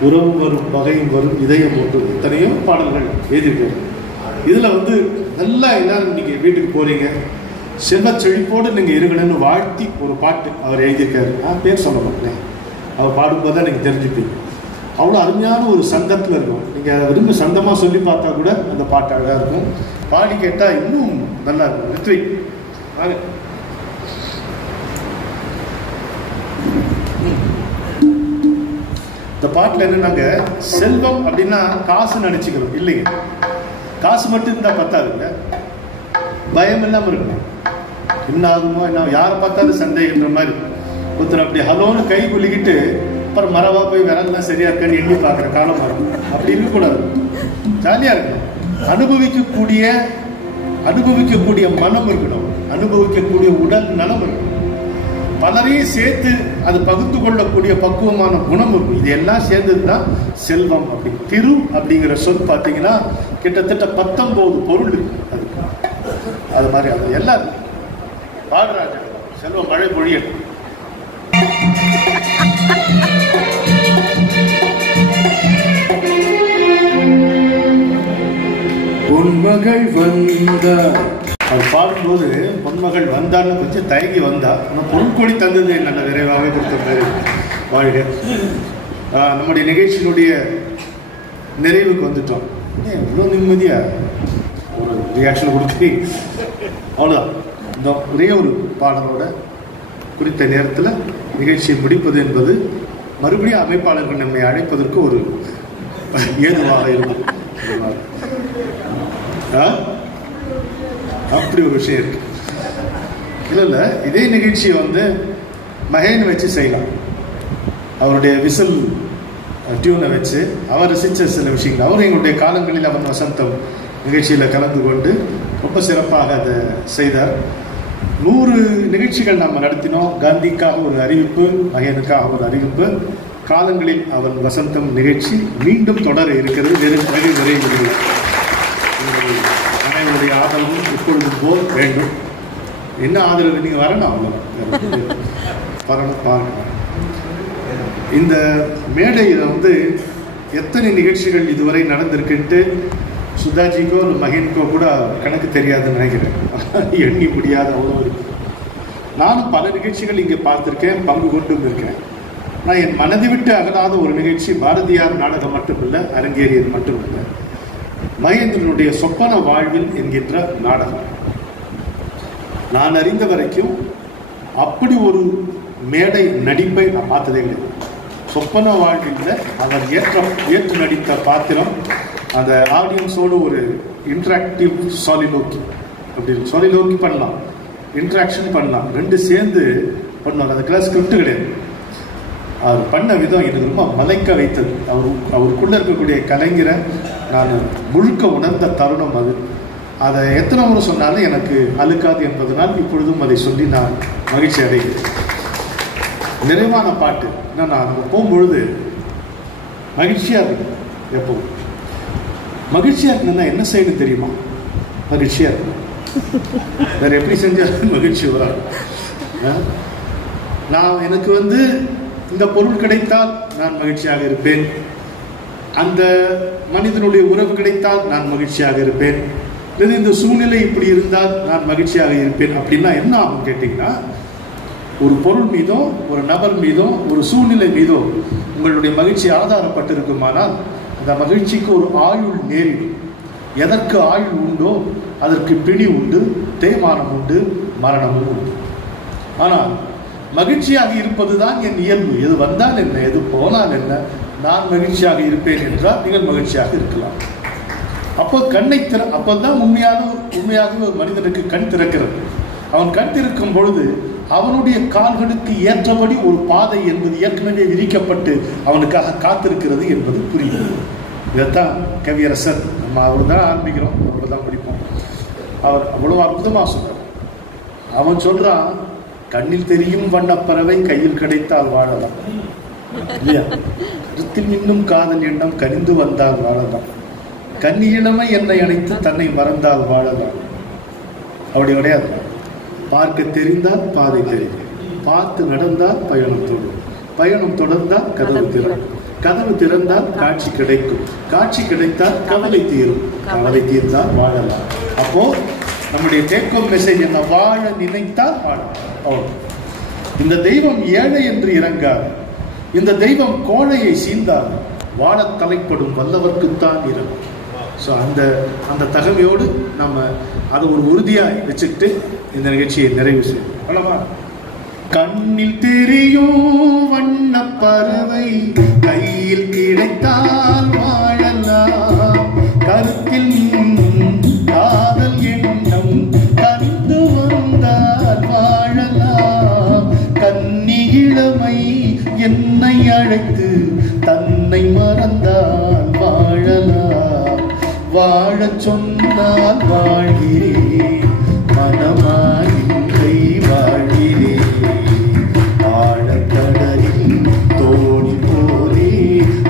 உறவு வரும் பகையும் வரும், இதயம் ஒன்று, இத்தனையோ பாடல்கள் எழுதியிருக்காரு. இதுல நல்லா எல்லாரும் நீங்க வீட்டுக்கு போறீங்க, செல்வ செழிப்போடு நீங்க இருக்கணும்னு வாழ்த்தி ஒரு பாட்டு அவர் எழுதியிருக்காரு. நான் பேர் சொல்ல மாட்டேன், அவர் பாடும்போது தான் நீங்க தெரிஞ்சுப்பீங்க. அவ்வளோ அருமையான ஒரு சந்தத்தில் இருக்கும். நீங்கள் விரும்ப சந்தமாக சொல்லி பார்த்தா கூட அந்த பாட்டு அழகாக இருக்கும். பாடி கேட்டால் இன்னும் நல்லா இருக்கும். ரித்விக், இந்த பாட்டில் என்னன்னாங்க, செல்வம் அப்படின்னா காசு நினைச்சுக்கிறோம் இல்லைங்க. காசு மட்டும் இருந்தால் பத்தாதுங்க, பயம் இல்லாமல் இருக்கணும். என்ன ஆகுமோ என்ன, யாரை பார்த்தாலும் சந்தேகன்ற மாதிரி ஒருத்தர் அப்படி ஹலோன்னு கை குலுக்கிட்டு அப்புறம் மரவா போய் விரல்லாம் சரியா இருக்கான்னு எண்ணி பார்க்குற காலம் வரும். அப்படி இருக்கக்கூடாது, ஜாலியா இருக்கணும். அனுபவிக்கக்கூடிய மனம் இருக்கணும், அனுபவிக்கக்கூடிய உடல் நலம் இருக்கணும், பலரையும் சேர்த்து அது பகிர்ந்து கொள்ளக்கூடிய பக்குவமான குணம் இருக்கும். இது எல்லாம் சேர்ந்தது தான் செல்வம். அப்படி திரு அப்படிங்கிற சொல் பார்த்தீங்கன்னா கிட்டத்தட்ட 19 பொருள் இருக்கு அதுக்கு. அது மாதிரி அது எல்லாம் பாடுறாங்க. செல்வம் மழை பொழியணும். பொன்மகள் வந்தார், அவர் பாடும்போது பொன்மகள் வந்தான்னு கொஞ்சம் தயங்கி வந்தா, ஆனால் பொருட்கொடி தந்தது நல்ல விரைவாக கொடுத்த வாழ்க. நம்முடைய நிகழ்ச்சியினுடைய நிறைவுக்கு வந்துட்டோம். இவ்வளோ நிம்மதியா ஒரு ரியாக்ஷன் கொடுத்து அவ்வளோதான். இந்த ஒரே ஒரு பாடலோட குறித்த நேரத்தில் நிகழ்ச்சியை முடிப்பது என்பது மறுபடியும் அமைப்பாளர்கள் நம்மை அழைப்பதற்கு ஒரு ஏதுவாக இருக்கும். அப்படி ஒரு விஷயம் இருக்கு. இல்ல இதே நிகழ்ச்சியை மகேன் வச்சு செய்யலாம். அவருடைய விசில் டியூனை வச்சு அவர் ரசிச்ச சில விஷயங்கள், அவர் எங்களுடைய காலங்களில் அவன் வசந்தம் நிகழ்ச்சியில் கலந்து கொண்டு ரொம்ப சிறப்பாக அதை செய்தார். 100 நிகழ்ச்சிகள் நாம் நடத்தினோம். காந்திக்காக ஒரு அறிவிப்பு, மகேனுக்காக ஒரு அறிவிப்பு. காலங்களில் அவன் வசந்தம் நிகழ்ச்சி மீண்டும் தொடர இருக்கிறது. வெகு விரைவில் அனைவருடைய ஆதரவும் இப்பொழுதும் போல் வேண்டும். என்ன ஆதரவு, நீங்க வரணும், அவ்வளவு வரணும், பார்க்கணும். இந்த மேடையில் எத்தனை நிகழ்ச்சிகள் இதுவரை நடந்திருக்குன்ட்டு சுதாஜிக்கோ மகேனுக்கோ கூட கணக்கு தெரியாதுன்னு நினைக்கிறேன். எண்ணி முடியாத அவ்வளோ இருக்கு. நானும் பல நிகழ்ச்சிகள் இங்கே பார்த்துருக்கேன், பங்கு கொண்டும் இருக்கிறேன். நான் என் மனதை விட்டு அகலாத ஒரு நிகழ்ச்சி பாரதியார் நாடகம் மட்டுமில்லை, அரங்கேறியது மட்டுமில்லை, மகேந்திரனுடைய சொப்பன வாழ்வில் என்கின்ற நாடகம். நான் அறிந்த வரைக்கும் அப்படி ஒரு மேடை நடிப்பை நான் பார்த்ததே கிடையாது. சொப்பன வாழ்வில் அவர் ஏற்று நடித்த பாத்திரம், அந்த ஆடியன்ஸோடு ஒரு இன்டராக்டிவ் சாலிலோக்கி, அப்படி சாலிலோக்கி பண்ணலாம், இன்ட்ராக்ஷன் பண்ணலாம், 2 சேர்ந்து பண்ணுவாங்க. அதுக்கெல்லாம் ஸ்கிரிப்ட் கிடையாது. அவர் பண்ண விதம் எனக்கு ரொம்ப மலைக்க வைத்தது. அவருக்குள்ள இருக்கக்கூடிய கலைஞரை நான் முழுக்க உணர்ந்த தருணம் அது. அதை எத்தனை முறை சொன்னாலும் எனக்கு அழுக்காது என்பதனால் இப்பொழுதும் அதை சொல்லி நான் மகிழ்ச்சி அடைகிறேன். நிறைவான பாட்டு என்னன்னா, நம்ம போகும்பொழுது மகிழ்ச்சியா இருக்கு. எப்பவும் மகிழ்ச்சியா இருக்குன்னா என்ன செய்யணும் தெரியுமா? மகிழ்ச்சியா இருக்கும். வேற எப்படி செஞ்சாலும் மகிழ்ச்சி வராது. நான் எனக்கு இந்த பொருள் கிடைத்தால் நான் மகிழ்ச்சியாக இருப்பேன், அந்த மனிதனுடைய உறவு கிடைத்தால் நான் மகிழ்ச்சியாக இருப்பேன், இந்த சூழ்நிலை இப்படி இருந்தால் நான் மகிழ்ச்சியாக இருப்பேன். அப்படின்னா என்ன ஆகும் கேட்டீங்கன்னா, ஒரு பொருள் மீதோ ஒரு நபர் மீதோ ஒரு சூழ்நிலை மீதோ உங்களுடைய மகிழ்ச்சி ஆதாரப்பட்டிருக்குமானால் அந்த மகிழ்ச்சிக்கு ஒரு ஆயுள் நேரிடும். எதற்கு ஆயுள் உண்டோ அதற்கு பிடி உண்டு, தேய்மானம் உண்டு, மரணமும் உண்டு. ஆனால் மகிழ்ச்சியாக இருப்பதுதான் என் இயல்பு. எது வந்தால் என்ன, எது போனால் என்ன, நான் மகிழ்ச்சியாக இருப்பேன் என்றால் நீங்கள் மகிழ்ச்சியாக இருக்கலாம். அப்போ கண்ணை அப்போதான் உண்மையாகவே ஒரு மனிதனுக்கு கண் திறக்கிறது. அவன் கண்டிருக்கும் பொழுது அவனுடைய கால்களுக்கு ஏற்றபடி ஒரு பாதை என்பது ஏற்கனவே விரிக்கப்பட்டு அவனுக்காக காத்திருக்கிறது என்பது புரியும். இதைத்தான் கவியரசர், நம்ம அவர் தான் ஆரம்பிக்கிறோம், அவரை தான் படிப்போம். அவர் அவ்வளவு அற்புதமா சொல்றார். அவன் சொல்றான், கண்ணில் தெரியும் வண்ணப்பறவை கையில் கிடைத்தால் வாழலாம் இல்லையா, கருத்தில் இன்னும் காதல் எண்ணம் கனிந்து வந்தால் வாழலாம், கன்னி இளமை என்னை அணைத்து தன்னை மறந்தால் வாழலாம். அப்படி கிடையாது. பார்க்க தெரிந்தால் பாதை தெரியும், பார்த்து நடந்தால் பயணம் தொடரும், பயணம் தொடர்ந்தால் கதவு திறக்கும், கதவு திறந்தால் காட்சி கிடைக்கும், காட்சி கிடைத்தால் கவலை தீரும், கவலை தீர்ந்தால் வாழலாம். அப்போ நம்முடைய டேக் ஹோம் மெசேஜ் என்ன? வாழ நினைத்தால் வாழலாம். இந்த தெய்வம் ஏழை என்று இறங்காது, இந்த தெய்வம் கோழையை சீந்தாது, வாழ தலைப்படும் வல்லவர்க்குத்தான் இறங்கும். ஸோ அந்த தகவையோடு நம்ம அதை ஒரு உறுதியாக வச்சுக்கிட்டு இந்த நிகழ்ச்சியை நிறைவு செய்யணும். கண்ணில் தெரியும் வண்ண பறவை கையில் கிடைத்தால் வாழலாம், கருத்தில் காதல் எண்ணம் கனிந்து வந்தால் வாழலாம், கன்னி இளமை என்னை அழைத்து தன்னை மறந்தால் வாழலாம், வாழச் சொன்னால் வாழ்கிறேன் மனமாயில்லை வாழ்கிறேன், ஆழக்கடலில் தோணி போதே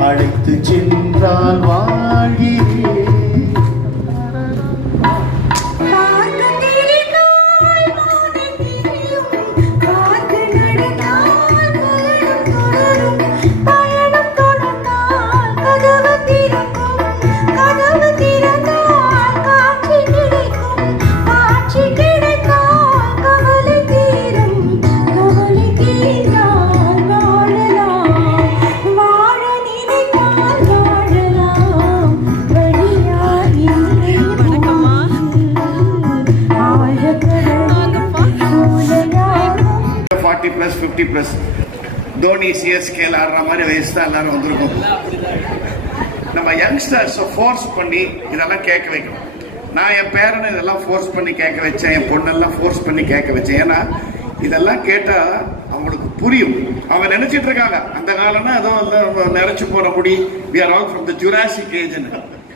அழைத்து சென்றால் வாழ்கிறேன். +, 50+, தோனி சிஎஸ்கேல ஆடுற மாதிரி வயசு தான் எல்லாரும் வந்திருக்கோம். நம்ம யங்ஸ்டர்ஸை ஃபோர்ஸ் பண்ணி இதெல்லாம் கேட்க வைக்கணும். நான் என் பேரனை இதெல்லாம் ஃபோர்ஸ் பண்ணி கேட்க வச்சேன், என் பொண்ணெல்லாம் ஃபோர்ஸ் பண்ணி கேட்க வச்சேன். ஏன்னா இதெல்லாம் கேட்டா அவங்களுக்கு புரியும். அவங்க நினைச்சிட்டு இருக்காங்க அந்த காலம்னா ஏதோ நினைச்சு போற முடி, we are all from the Jurassic age.